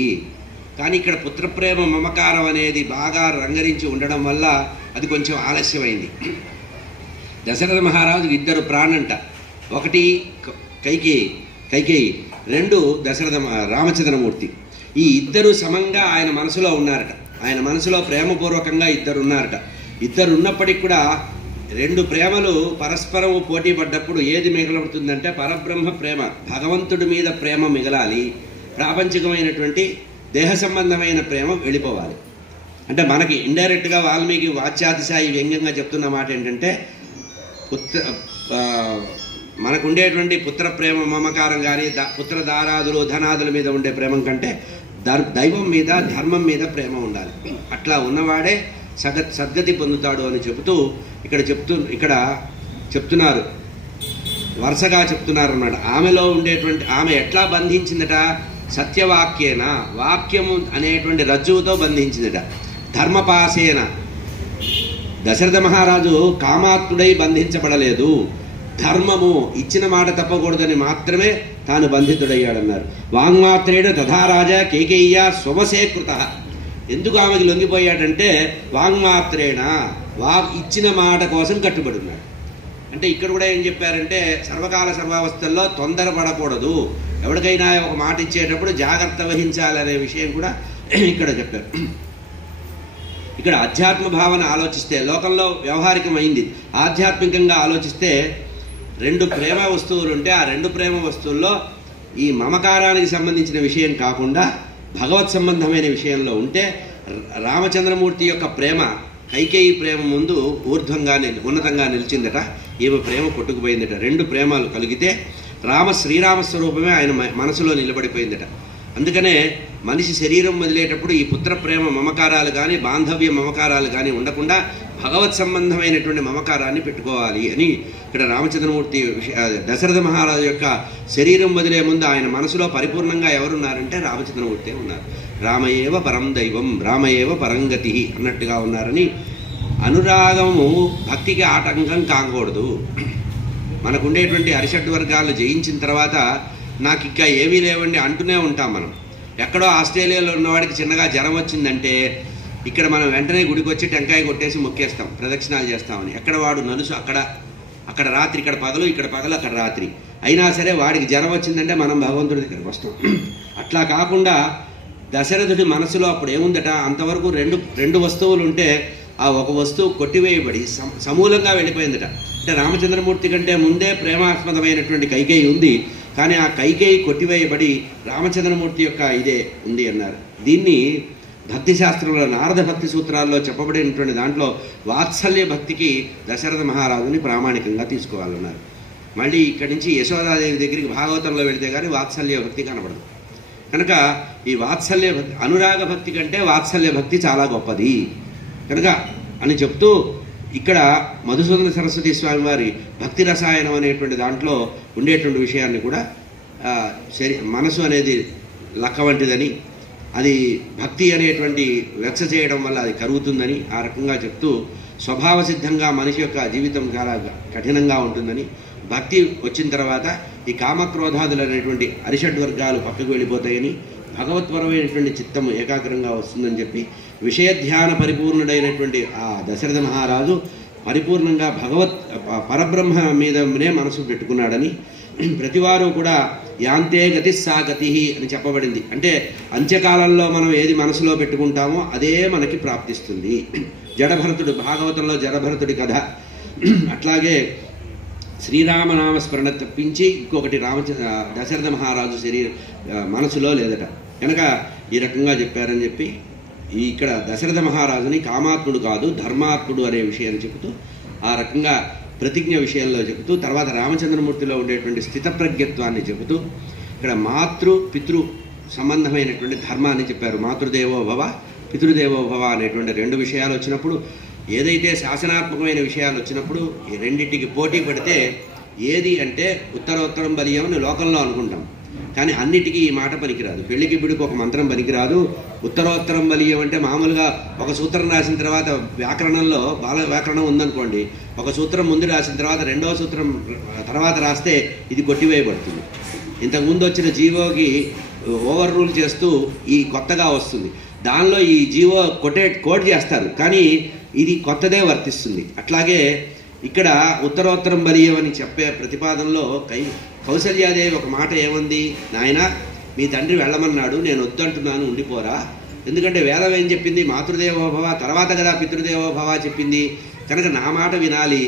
కానీ ఇక్కడ పుత్రప్రేమ మమకారం అనేది బాగా రంగరించి ఉండడం వల్ల అది కొంచెం ఆలస్యమైంది. దశరథ మహారాజు 2 ప్రాణంట. 1 కైకేయి, 2 రామచంద్రమూర్తి. ఈ 2 సమంగా ఆయన మనసులో ఉన్నారట. ఆయన మనసులో ప్రేమపూర్వకంగా 2 ఉన్నారట. 2 ఉన్నప్పటికీ కూడా 2 ప్రేమలు పరస్పరం పోటీ పడ్డప్పుడు ఏది మిగలవుతుందంటే పరబ్రహ్మ ప్రేమ, భగవంతుడి మీద ప్రేమ మిగలాలి, ప్రాపంచికమైనటువంటి దేహ సంబంధమైన ప్రేమ వెళ్ళిపోవాలి. అంటే మనకి ఇండైరెక్ట్గా వాల్మీకి వాచ్యాతిశాయి వ్యంగ్యంగా చెప్తున్న మాట ఏంటంటే మనకుండేటువంటి పుత్ర ప్రేమ మమకారం కానీ పుత్ర దారాదులు ధనాదుల మీద ఉండే ప్రేమ కంటే దైవం మీద ధర్మం మీద ప్రేమ ఉండాలి. అట్లా ఉన్నవాడే సద్గతి పొందుతాడు అని చెబుతూ ఇక్కడ చెప్తున్నారు, వరుసగా చెప్తున్నారు అన్నాడు. ఆమెలో ఉండేటువంటి ఆమె ఎట్లా బంధించిందట? సత్యవాక్యేన, వాక్యము అనేటువంటి రజ్జువుతో బంధించిందట. ధర్మపాసేన. దశరథ మహారాజు కామాత్ముడై బంధించబడలేదు, ధర్మము ఇచ్చిన మాట తప్పకూడదని మాత్రమే తాను బంధితుడయ్యాడన్నారు. వాంగ్మాత్రేణ తథారాజా కేకేయ్య స్వవసే కృత. ఎందుకు ఆమెకి లొంగిపోయాడంటే వాంగ్మాత్రేణ, ఇచ్చిన మాట కోసం కట్టుబడి ఉన్నాడు. అంటే ఇక్కడ కూడా ఏం చెప్పారంటే సర్వకాల సర్వావస్థల్లో తొందరపడకూడదు, ఎవరికైనా ఒక మాట ఇచ్చేటప్పుడు జాగ్రత్త వహించాలనే విషయం కూడా ఇక్కడ చెప్పారు. ఇక్కడ ఆధ్యాత్మ భావన ఆలోచిస్తే లోకంలో వ్యవహారికమైంది, ఆధ్యాత్మికంగా ఆలోచిస్తే 2 ప్రేమ వస్తువులు ఉంటే ఆ 2 ప్రేమ వస్తువుల్లో ఈ మమకారానికి సంబంధించిన విషయం కాకుండా భగవత్ సంబంధమైన విషయంలో ఉంటే రామచంద్రమూర్తి యొక్క ప్రేమ కైకేయి ప్రేమ ముందు ఉన్నతంగా నిలిచిందట. ఈమె ప్రేమ కొట్టుకుపోయిందట. 2 ప్రేమలు కలిగితే శ్రీరామ స్వరూపమే ఆయన మనసులో నిలబడిపోయిందట. అందుకనే మనిషి శరీరం వదిలేటప్పుడు ఈ పుత్ర ప్రేమ మమకారాలు కానీ బాంధవ్య మమకారాలు కానీ ఉండకుండా భగవత్ సంబంధమైనటువంటి మమకారాన్ని పెట్టుకోవాలి అని ఇక్కడ రామచంద్రమూర్తి దశరథ మహారాజు యొక్క శరీరం వదిలే ముందు ఆయన మనసులో పరిపూర్ణంగా ఎవరున్నారంటే రామచంద్రమూర్తి ఉన్నారు. రామయేవ పరం దైవం రామయేవ పరంగతి అన్నట్టుగా ఉన్నారని. అనురాగము భక్తికి ఆటంకం కాకూడదు. మనకుండేటువంటి అరిషడ్ వర్గాలు జయించిన తర్వాత నాకు ఇంకా ఏమీ లేవండి అంటూనే ఉంటాం మనం. ఎక్కడో ఆస్ట్రేలియాలో ఉన్నవాడికి చిన్నగా జ్వరం వచ్చిందంటే ఇక్కడ మనం వెంటనే గుడికి వచ్చి టెంకాయ కొట్టేసి మొక్కేస్తాం, ప్రదక్షిణాలు చేస్తామని. ఎక్కడ వాడు నలుసు అక్కడ రాత్రి, ఇక్కడ పగలు, ఇక్కడ పగలు, అక్కడ రాత్రి. అయినా సరే వాడికి జ్వరం వచ్చిందంటే మనం భగవంతుడి దగ్గరికి వస్తాం. అట్లా కాకుండా దశరథుడి మనసులో అప్పుడు ఏముందట, అంతవరకు 2 వస్తువులు ఉంటే ఆ ఒక వస్తువు కొట్టివేయబడి సమూలంగా వెళ్ళిపోయిందట. అంటే రామచంద్రమూర్తి కంటే ముందే ప్రేమాస్పదమైనటువంటి కైకేయి ఉంది, కానీ ఆ కైకేయి కొట్టివేయబడి రామచంద్రమూర్తి యొక్క ఇదే ఉంది అన్నారు. దీన్ని భక్తి శాస్త్రంలో నారద భక్తి సూత్రాల్లో చెప్పబడినటువంటి దాంట్లో వాత్సల్య భక్తికి దశరథ మహారాజుని ప్రామాణికంగా తీసుకోవాలన్నారు. మళ్ళీ ఇక్కడి నుంచి యశోదాదేవి దగ్గరికి భాగవతంలో వెళితే కానీ వాత్సల్య భక్తి కనబడదు. కనుక ఈ వాత్సల్య భక్తి అనురాగ భక్తి కంటే వాత్సల్య భక్తి చాలా గొప్పది కనుక అని చెప్తూ ఇక్కడ మధుసూదన సరస్వతి స్వామి వారి భక్తి రసాయనం అనేటువంటి దాంట్లో ఉండేటువంటి విషయాన్ని కూడా మనసు అనేది లక్క వంటిదని, అది భక్తి అనేటువంటి వెచ్చ చేయడం వల్ల అది కరుగుతుందని ఆ రకంగా చెప్తూ స్వభావ సిద్ధంగా మనిషి యొక్క జీవితం చాలా కఠినంగా ఉంటుందని, భక్తి వచ్చిన తర్వాత ఈ కామక్రోధాదులు అనేటువంటి అరిషడ్ వర్గాలు పక్కకు వెళ్ళిపోతాయని, భగవత్పరమైనటువంటి చిత్తము ఏకాగ్రంగా వస్తుందని చెప్పి విషయధ్యాన పరిపూర్ణుడైనటువంటి ఆ దశరథ మహారాజు పరిపూర్ణంగా పరబ్రహ్మ మీదనే మనసు పెట్టుకున్నాడని, ప్రతివారు కూడా యాంతే గతి సా గతి అని చెప్పబడింది. అంటే అంత్యకాలంలో మనం ఏది మనసులో పెట్టుకుంటామో అదే మనకి ప్రాప్తిస్తుంది. జడభరతుడు, భాగవతంలో జడభరతుడి కథ. అట్లాగే శ్రీరామనామ స్మరణ తప్పించి ఇంకొకటి దశరథ మహారాజు మనసులో లేదట. కనుక ఈ రకంగా చెప్పారని చెప్పి ఇక్కడ దశరథ మహారాజుని కామాత్ముడు కాదు ధర్మాత్ముడు అనే విషయాన్ని చెబుతూ, ఆ రకంగా ప్రతిజ్ఞ విషయంలో చెబుతూ, తర్వాత రామచంద్రమూర్తిలో ఉండేటువంటి స్థితప్రజ్ఞత్వాన్ని చెబుతూ ఇక్కడ మాతృ పితృ సంబంధమైనటువంటి ధర్మాన్ని చెప్పారు. మాతృదేవో భవ పితృదేవో భవ అనేటువంటి రెండు విషయాలు వచ్చినప్పుడు, ఏదైతే శాసనాత్మకమైన విషయాలు వచ్చినప్పుడు ఈ రెండింటికి పోటీ పడితే ఏది అంటే ఉత్తరోత్తరం బలీయమని లోకంలో అనుకుంటాం, కానీ అన్నిటికీ ఈ మాట పనికిరాదు. పెళ్లికి బిడికి ఒక మంత్రం పనికిరాదు. ఉత్తరోత్తరం బలీయం అంటే మామూలుగా ఒక సూత్రం రాసిన తర్వాత వ్యాకరణంలో బాల వ్యాకరణం ఉందనుకోండి, ఒక సూత్రం ముందు రాసిన తర్వాత రెండవ సూత్రం తర్వాత రాస్తే ఇది కొట్టివేయబడుతుంది. ఇంతకుముందు వచ్చిన జీవోకి ఓవర్ రూల్ చేస్తూ ఈ కొత్తగా వస్తుంది. దానిలో ఈ జీవో కోట్ చేస్తారు, కానీ ఇది కొత్తదే వర్తిస్తుంది. అట్లాగే ఇక్కడ ఉత్తరోత్తరం బలీయం అని చెప్పే ప్రతిపాదనలో కౌసల్యాదేవి ఒక మాట ఏమంది, నాయన మీ తండ్రి వెళ్ళమన్నాడు, నేను వద్దంటున్నాను, ఉండిపోరా. ఎందుకంటే వేదం ఏం చెప్పింది, మాతృదేవోభవ తర్వాత కదా పితృదేవోభవ చెప్పింది, కనుక నా మాట వినాలి,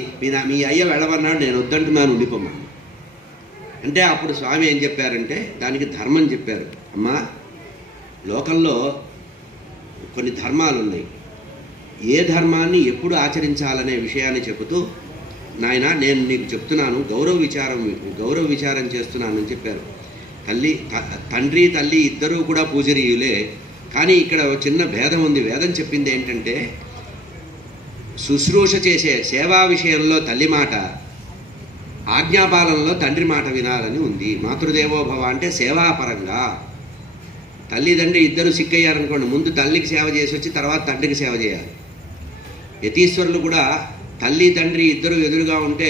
మీ అయ్య వెళ్ళమన్నాడు, నేను వద్దంటున్నాను, ఉండిపోమన్నాను. అంటే అప్పుడు స్వామి ఏం చెప్పారంటే దానికి ధర్మం చెప్పారు. అమ్మా, లోకంలో కొన్ని ధర్మాలు ఉన్నాయి, ఏ ధర్మాన్ని ఎప్పుడు ఆచరించాలనే విషయాన్ని చెబుతూ, నాయన నేను నీకు చెప్తున్నాను, గౌరవ విచారం చేస్తున్నానని చెప్పారు. తండ్రి తల్లి ఇద్దరూ కూడా పూజనీయులే, కానీ ఇక్కడ చిన్న భేదం ఉంది. వేదం చెప్పింది ఏంటంటే శుశ్రూష చేసే సేవా విషయంలో తల్లి మాట, ఆజ్ఞాపాలనలో తండ్రి మాట వినాలని ఉంది. మాతృదేవోభవ అంటే సేవాపరంగా. తల్లిదండ్రి ఇద్దరు సిక్కయ్యారనుకోండి, ముందు తల్లికి సేవ చేసి వచ్చి తర్వాత తండ్రికి సేవ చేయాలి. యతీశ్వరులు కూడా తల్లి తండ్రి ఇద్దరు ఎదురుగా ఉంటే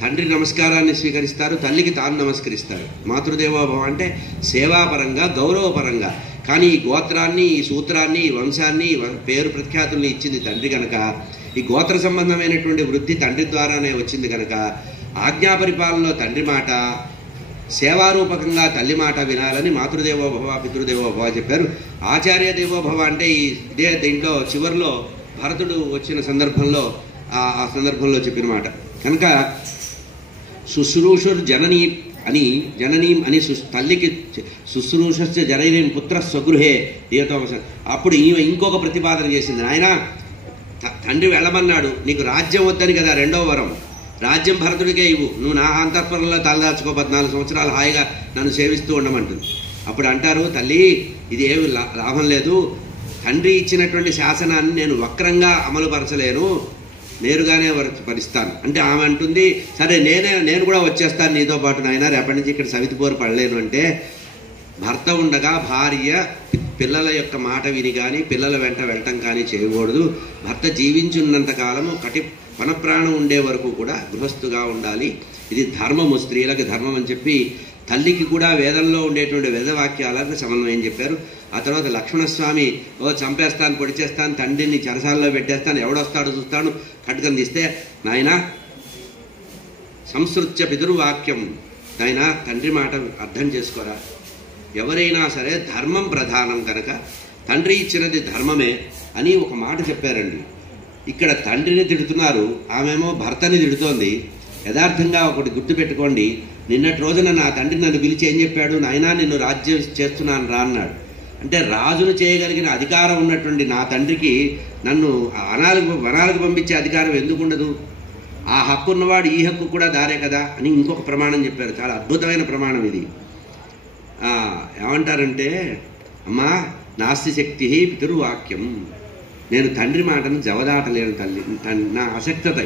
తండ్రి నమస్కారాన్ని స్వీకరిస్తారు, తల్లికి తాను నమస్కరిస్తారు. మాతృదేవోభవ అంటే సేవాపరంగా గౌరవపరంగా. కానీ ఈ గోత్రాన్ని, ఈ సూత్రాన్ని, ఈ వంశాన్ని, పేరు ప్రఖ్యాతుల్ని ఇచ్చింది తండ్రి కనుక, ఈ గోత్ర సంబంధమైనటువంటి వృద్ధి తండ్రి ద్వారానే వచ్చింది కనుక ఆజ్ఞాపరిపాలనలో తండ్రి మాట, సేవారూపకంగా తల్లి మాట వినాలని మాతృదేవోభవ పితృదేవోభవ చెప్పారు. ఆచార్య దేవోభవ అంటే ఇదే దీంట్లో చివరిలో భరతుడు వచ్చిన సందర్భంలో ఆ సందర్భంలో చెప్పిన మాట కనుక శుశ్రూషుర్ జననీ అని తల్లికి శుశ్రూష జననీం పుత్ర స్వగృహే దేవతో. అప్పుడు ఈమె ఇంకొక ప్రతిపాదన చేసింది, నాయన తండ్రి వెళ్ళమన్నాడు, నీకు రాజ్యం వద్దని కదా రెండవ వరం, రాజ్యం భరతుడికే ఇవ్వు, నువ్వు నా అంతఃపురంలో తలదాచుకో, 14 సంవత్సరాలు హాయిగా నన్ను సేవిస్తూ ఉండమంటుంది. అప్పుడు అంటారు, తల్లి ఇది ఏమి లాభం లేదు, తండ్రి ఇచ్చినటువంటి శాసనాన్ని నేను వక్రంగా అమలుపరచలేను, నేరుగానే పరిస్తాను అంటే ఆమె అంటుంది, సరే నేను కూడా వచ్చేస్తాను నీతో పాటు నాయన, రేపటి నుంచి ఇక్కడ సవితిపోరు పడలేను. అంటే భర్త ఉండగా భార్య పిల్లల యొక్క మాట విని కానీ పిల్లల వెంట వెళ్ళటం కానీ చేయకూడదు. భర్త జీవించున్నంత కాలము వనప్రాణం ఉండే వరకు కూడా గృహస్థుగా ఉండాలి. ఇది ధర్మము, స్త్రీలకు ధర్మం అని చెప్పి తల్లికి కూడా వేదంలో ఉండేటువంటి వేదవాక్యాలకు సమన్వయం చెప్పారు. ఆ తర్వాత లక్ష్మణస్వామి చంపేస్తాను, పొడిచేస్తాను, తండ్రిని చెరసాలలో పెట్టేస్తాను, ఎవడొస్తాడో చూస్తాను, ఖడ్గం తీస్తే, నాయన సంస్కృత్య పితృవాక్యం, నాయన తండ్రి మాట అర్థం చేసుకోరా, ఎవరైనా సరే ధర్మం ప్రధానం కనుక తండ్రి ఇచ్చినది ధర్మమే అని ఒక మాట చెప్పారండి. ఇక్కడ తండ్రిని తిడుతున్నారు, ఆమెమో భర్తని తిడుతోంది. యథార్థంగా ఒకటి గుర్తుపెట్టుకోండి, నిన్నటి రోజున నా తండ్రి నన్ను పిలిచి ఏం చెప్పాడు, నాయనా నిన్ను రాజ్యం చేస్తున్నాను రా అన్నాడు. అంటే రాజును చేయగలిగిన అధికారం ఉన్నటువంటి నా తండ్రికి నన్ను వనాలకు పంపించే అధికారం ఎందుకు ఉండదు, ఆ హక్కు ఉన్నవాడు ఈ హక్కు కూడా దారే కదా అని ఇంకొక ప్రమాణం చెప్పారు. చాలా అద్భుతమైన ప్రమాణం ఇది. ఏమంటారంటే, అమ్మా నాస్తి శక్తి పితృవాక్యం, నేను తండ్రి మాటను జవదాటలేను తల్లి, నా అశక్తత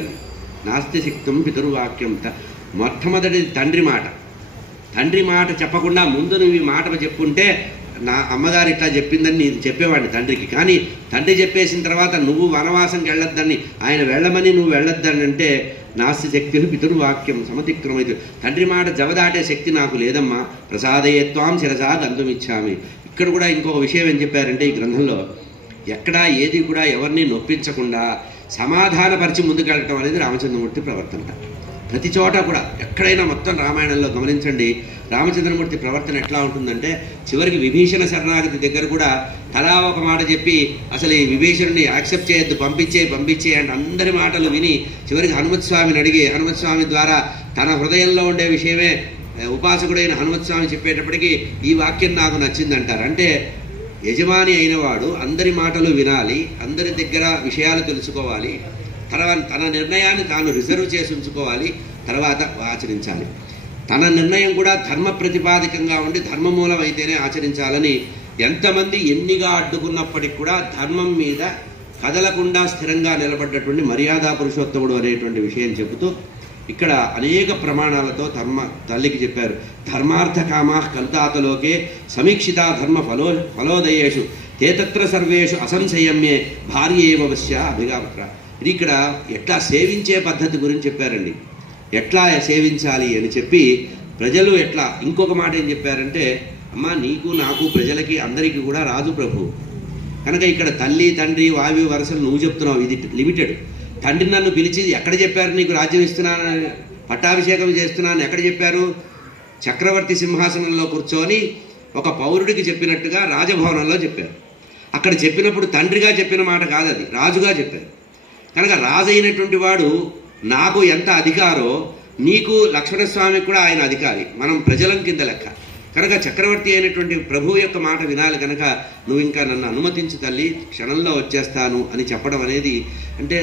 నాస్తి శక్తం పితృవాక్యం. మొట్టమొదటి తండ్రి మాట చెప్పకుండా ముందు నువ్వు ఈ మాట చెప్పుంటే నా అమ్మగారు ఇట్లా చెప్పిందని నేను చెప్పేవాడిని తండ్రికి. కానీ తండ్రి చెప్పేసిన తర్వాత నువ్వు వనవాసంకి వెళ్ళొద్దని, ఆయన వెళ్ళమని నువ్వు వెళ్ళొద్దని అంటే నాస్తి శక్తి పితృవాక్యం సమతిక్రమైతే, తండ్రి మాట జవదాటే శక్తి నాకు లేదమ్మా, ప్రసాదయత్వాం శిరసా గంతుమిచ్చామి. ఇక్కడ కూడా ఇంకొక విషయం ఏం చెప్పారంటే, ఈ గ్రంథంలో ఎక్కడా ఏది కూడా ఎవరిని నొప్పించకుండా సమాధానపరిచి ముందుకెళ్ళటం అనేది రామచంద్రమూర్తి ప్రవర్తన. ప్రతి చోట కూడా ఎక్కడైనా మొత్తం రామాయణంలో గమనించండి, రామచంద్రమూర్తి ప్రవర్తన ఎట్లా ఉంటుందంటే చివరికి విభీషణ శరణాగతి దగ్గర కూడా తలా ఒక మాట చెప్పి అసలు ఈ విభీషణుని యాక్సెప్ట్ చేయొద్దు, పంపించే అంటే అందరి మాటలు విని చివరికి హనుమత్ స్వామిని అడిగి హనుమత్ స్వామి ద్వారా తన హృదయంలో ఉండే విషయమే ఉపాసకుడైన హనుమత్ స్వామి చెప్పేటప్పటికీ ఈ వాక్యం నాకు నచ్చిందంటారు. అంటే యజమాని అయినవాడు అందరి మాటలు వినాలి, అందరి దగ్గర విషయాలు తెలుసుకోవాలి, తర్వాత తన నిర్ణయాన్ని తాను రిజర్వ్ చేసి ఉంచుకోవాలి, తర్వాత ఆచరించాలి. తన నిర్ణయం కూడా ధర్మ ప్రతిపాదికంగా ఉండి ధర్మమూలం అయితేనే ఆచరించాలని ఎంతమంది ఎన్నిగా అడ్డుకున్నప్పటికీ కూడా ధర్మం మీద కదలకుండా స్థిరంగా నిలబడ్డటువంటి మర్యాదా పురుషోత్తముడు అనేటువంటి విషయం చెబుతూ ఇక్కడ అనేక ప్రమాణాలతో తల్లికి చెప్పారు. ధర్మార్థ కామా కల్తాతలోకే సమీక్షితా ధర్మ ఫలోదయేషు తేతత్ర సర్వేషు అసంశయమ్యే భార్యేవశ్య అభిగాపత్ర. ఇది ఇక్కడ ఎట్లా సేవించే పద్ధతి గురించి చెప్పారండి. ఎట్లా సేవించాలి అని చెప్పి ప్రజలు ఎట్లా, ఇంకొక మాట ఏం చెప్పారంటే, అమ్మ నీకు నాకు ప్రజలకి అందరికీ కూడా రాజు ప్రభు కనుక ఇక్కడ తల్లి తండ్రి వావి వరసలు నువ్వు చెప్తున్నావు, ఇది లిమిటెడ్. తండ్రి నన్ను పిలిచి ఎక్కడ చెప్పారు నీకు రాజ్యం ఇస్తున్నాను, పట్టాభిషేకం చేస్తున్నాను ఎక్కడ చెప్పారు? చక్రవర్తి సింహాసనంలో కూర్చొని ఒక పౌరుడికి చెప్పినట్టుగా రాజభవనంలో చెప్పారు. అక్కడ చెప్పినప్పుడు తండ్రిగా చెప్పిన మాట కాదు, అది రాజుగా చెప్పారు. కనుక రాజు అయినటువంటి వాడు నాకు ఎంత అధికారో నీకు లక్ష్మణస్వామికి కూడా ఆయన అధికారి, మనం ప్రజలం కింద లెక్క. కనుక చక్రవర్తి అయినటువంటి ప్రభువు యొక్క మాట వినాలి, కనుక నువ్వు ఇంకా నన్ను అనుమతించు తల్లి, క్షణంలో వచ్చేస్తాను అని చెప్పడం అనేది అంటే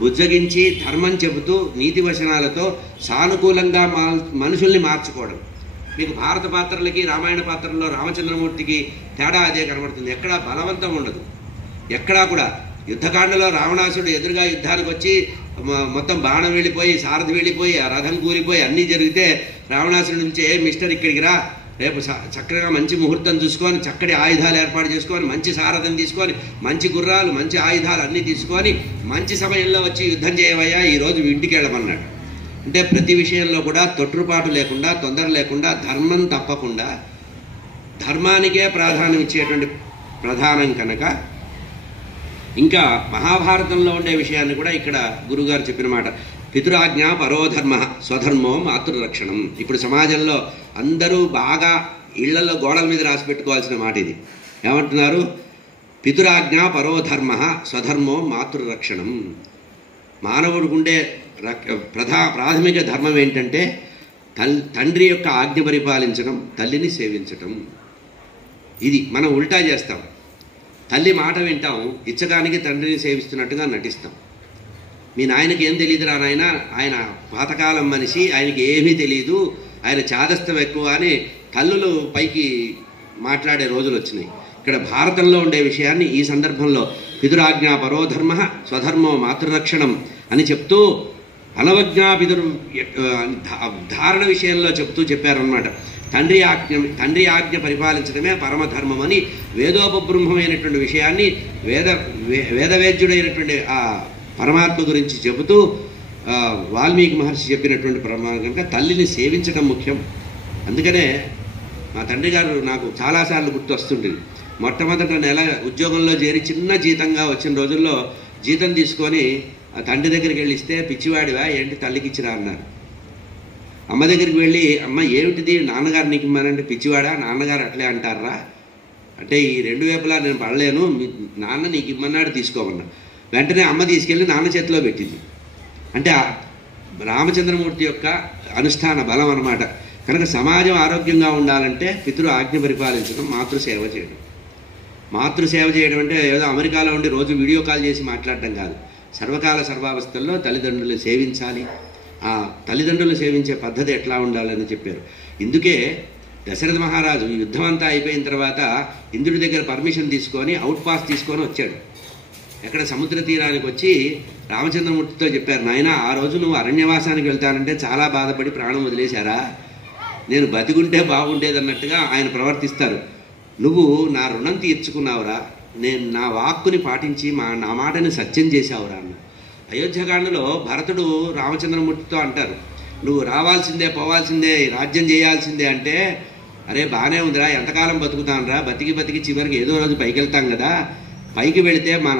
బుజ్జగించి ధర్మం చెబుతూ నీతి వచనాలతో సానుకూలంగా మనుషుల్ని మార్చుకోవడం. మీకు భారత పాత్రలకి రామాయణ పాత్రల్లో రామచంద్రమూర్తికి తేడా అదే కనబడుతుంది. ఎక్కడా బలవంతం ఉండదు, ఎక్కడా కూడా. యుద్ధకాండలో రావణాసుడు ఎదురుగా యుద్ధానికి వచ్చి మొత్తం బాణం వెళ్ళిపోయి సారథి వెళ్ళిపోయి ఆ రథం కూలిపోయి అన్నీ జరిగితే రావణాసుడి నుంచి మిస్టర్ ఇక్కడికి రా, రేపు చక్కగా మంచి ముహూర్తం చూసుకొని చక్కటి ఆయుధాలు ఏర్పాటు చేసుకొని మంచి సారథం తీసుకొని మంచి గుర్రాలు మంచి ఆయుధాలు అన్నీ తీసుకొని మంచి సమయంలో వచ్చి యుద్ధం చేయవయ్యా, ఈరోజు ఇంటికి వెళ్ళమన్నాడు. అంటే ప్రతి విషయంలో కూడా తొట్టుపాటు లేకుండా తొందర లేకుండా ధర్మం తప్పకుండా ధర్మానికే ప్రాధాన్యం ఇచ్చేటువంటి ప్రధానం కనుక ఇంకా మహాభారతంలో ఉండే విషయాన్ని కూడా ఇక్కడ గురుగారు చెప్పిన మాట, పితురాజ్ఞ పరోధర్మ స్వధర్మో మాతృరక్షణం. ఇప్పుడు సమాజంలో అందరూ బాగా ఇళ్లలో గోడల మీద రాసి పెట్టుకోవాల్సిన మాట ఇది. ఏమంటున్నారు? పితురాజ్ఞ పరోధర్మ స్వధర్మో మాతృరక్షణం. మానవుడికి ఉండే ప్రాథమిక ధర్మం ఏంటంటే తండ్రి యొక్క ఆజ్ఞ పరిపాలించడం, తల్లిని సేవించటం. ఇది మనం ఉల్టా చేస్తాం. తల్లి మాట వింటాం, ఇచ్చడానికి తండ్రిని సేవిస్తున్నట్టుగా నటిస్తాం. మీ నాయనకి ఏం తెలియదురా నాయన, ఆయన పాతకాలం మనిషి, ఆయనకి ఏమీ తెలియదు, ఆయన చాదస్తం ఎక్కువ అని తల్లులు పైకి మాట్లాడే రోజులు వచ్చినాయి. ఇక్కడ భారతంలో ఉండే విషయాన్ని ఈ సందర్భంలో పితురాజ్ఞా పరోధర్మ స్వధర్మో మాతృరక్షణం అని చెప్తూ అనవజ్ఞాపితురు ధారణ విషయంలో చెప్తూ చెప్పారన్నమాట. తండ్రి ఆజ్ఞ పరిపాలించడమే పరమధర్మం అని వేదోపబ్రహ్మమైనటువంటి విషయాన్ని వేదవేద్యుడైనటువంటి ఆ పరమాత్మ గురించి చెబుతూ వాల్మీకి మహర్షి చెప్పినటువంటి ప్రమాణం కనుక తల్లిని సేవించడం ముఖ్యం. అందుకనే మా తండ్రి గారు నాకు చాలాసార్లు గుర్తు వస్తుంటుంది. మొట్టమొదట నెల ఉద్యోగంలో చేరి చిన్న జీతంగా వచ్చిన రోజుల్లో జీతం తీసుకొని ఆ తండ్రి దగ్గరికి వెళ్ళి ఇస్తే, పిచ్చివాడివా ఏంటి తల్లికి ఇచ్చిరా అన్నారు. అమ్మ దగ్గరికి వెళ్ళి, అమ్మ ఏమిటిది, నాన్నగారు నీకు ఇమ్మనంటే, పిచ్చివాడా నాన్నగారు అట్లే అంటారా అంటే ఈ రెండు వైపులా నేను పడలేను, నాన్న నీకు ఇమ్మన్నాడు తీసుకోమన్నా. వెంటనే అమ్మ తీసుకెళ్ళి నాన్న చేతిలో పెట్టింది. అంటే రామచంద్రమూర్తి యొక్క అనుష్ఠాన బలం అన్నమాట. కనుక సమాజం ఆరోగ్యంగా ఉండాలంటే పితృ ఆజ్ఞ పరిపాలించడం, మాతృసేవ చేయడం. మాతృసేవ చేయడం అంటే ఏదో అమెరికాలో ఉండి రోజు వీడియో కాల్ చేసి మాట్లాడడం కాదు. సర్వకాల సర్వావస్థల్లో తల్లిదండ్రులు సేవించాలి. ఆ తల్లిదండ్రులు సేవించే పద్ధతి ఎట్లా ఉండాలని చెప్పారు. ఇందుకే దశరథ మహారాజు యుద్ధం అంతా అయిపోయిన తర్వాత ఇంద్రుడి దగ్గర పర్మిషన్ తీసుకొని అవుట్ పాస్ తీసుకొని వచ్చాడు. ఎక్కడ సముద్ర తీరానికి వచ్చి రామచంద్రమూర్తితో చెప్పారు, నాయన ఆ రోజు నువ్వు అరణ్యవాసానికి వెళ్తానంటే చాలా బాధపడి ప్రాణం వదిలేశారా, నేను బతికుంటే బాగుండేదన్నట్టుగా ఆయన ప్రవర్తిస్తారు. నువ్వు నా రుణం తీర్చుకున్నావురా, నేను నా వాక్కుని పాటించి నా మాటని సత్యం చేశావురా అన్న. అయోధ్యకాండలో భరతుడు రామచంద్రమూర్తితో అంటారు, నువ్వు రావాల్సిందే పోవాల్సిందే రాజ్యం చేయాల్సిందే అంటే, అరే బాగానే ఉందిరా, ఎంతకాలం బతుకుతానురా, బతికి చివరికి ఏదో రోజు పైకి వెళ్తాం కదా, పైకి వెళితే మన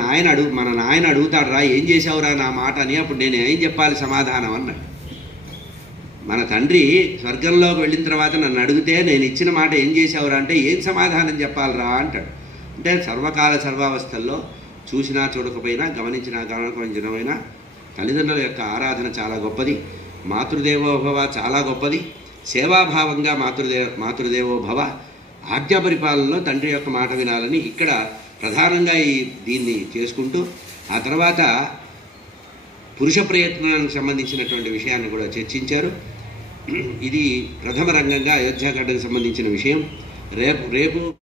నాయన అడుగుతాడు రా ఏం చేశావురా నా మాట అని. అప్పుడు నేను ఏం చెప్పాలి సమాధానం అన్నాడు. మన తండ్రి స్వర్గంలోకి వెళ్ళిన తర్వాత నన్ను అడిగితే నేను ఇచ్చిన మాట ఏం చేసావురా అంటే ఏం సమాధానం చెప్పాలరా అంటాడు. అంటే సర్వకాల సర్వావస్థల్లో చూసినా చూడకపోయినా గమనించినా గమనించకపోయినా తల్లిదండ్రుల యొక్క ఆరాధన చాలా గొప్పది. మాతృదేవోభవ చాలా గొప్పది. సేవాభావంగా మాతృదేవోభవ, ఆజ్ఞా పరిపాలనలో తండ్రి యొక్క మాట వినాలని ఇక్కడ ప్రధానంగా దీన్ని చేసుకుంటూ ఆ తర్వాత పురుష ప్రయత్నానికి సంబంధించినటువంటి విషయాన్ని కూడా చర్చించారు. ఇది ప్రథమ రంగంగా అయోధ్యాకాండకు సంబంధించిన విషయం. రేపు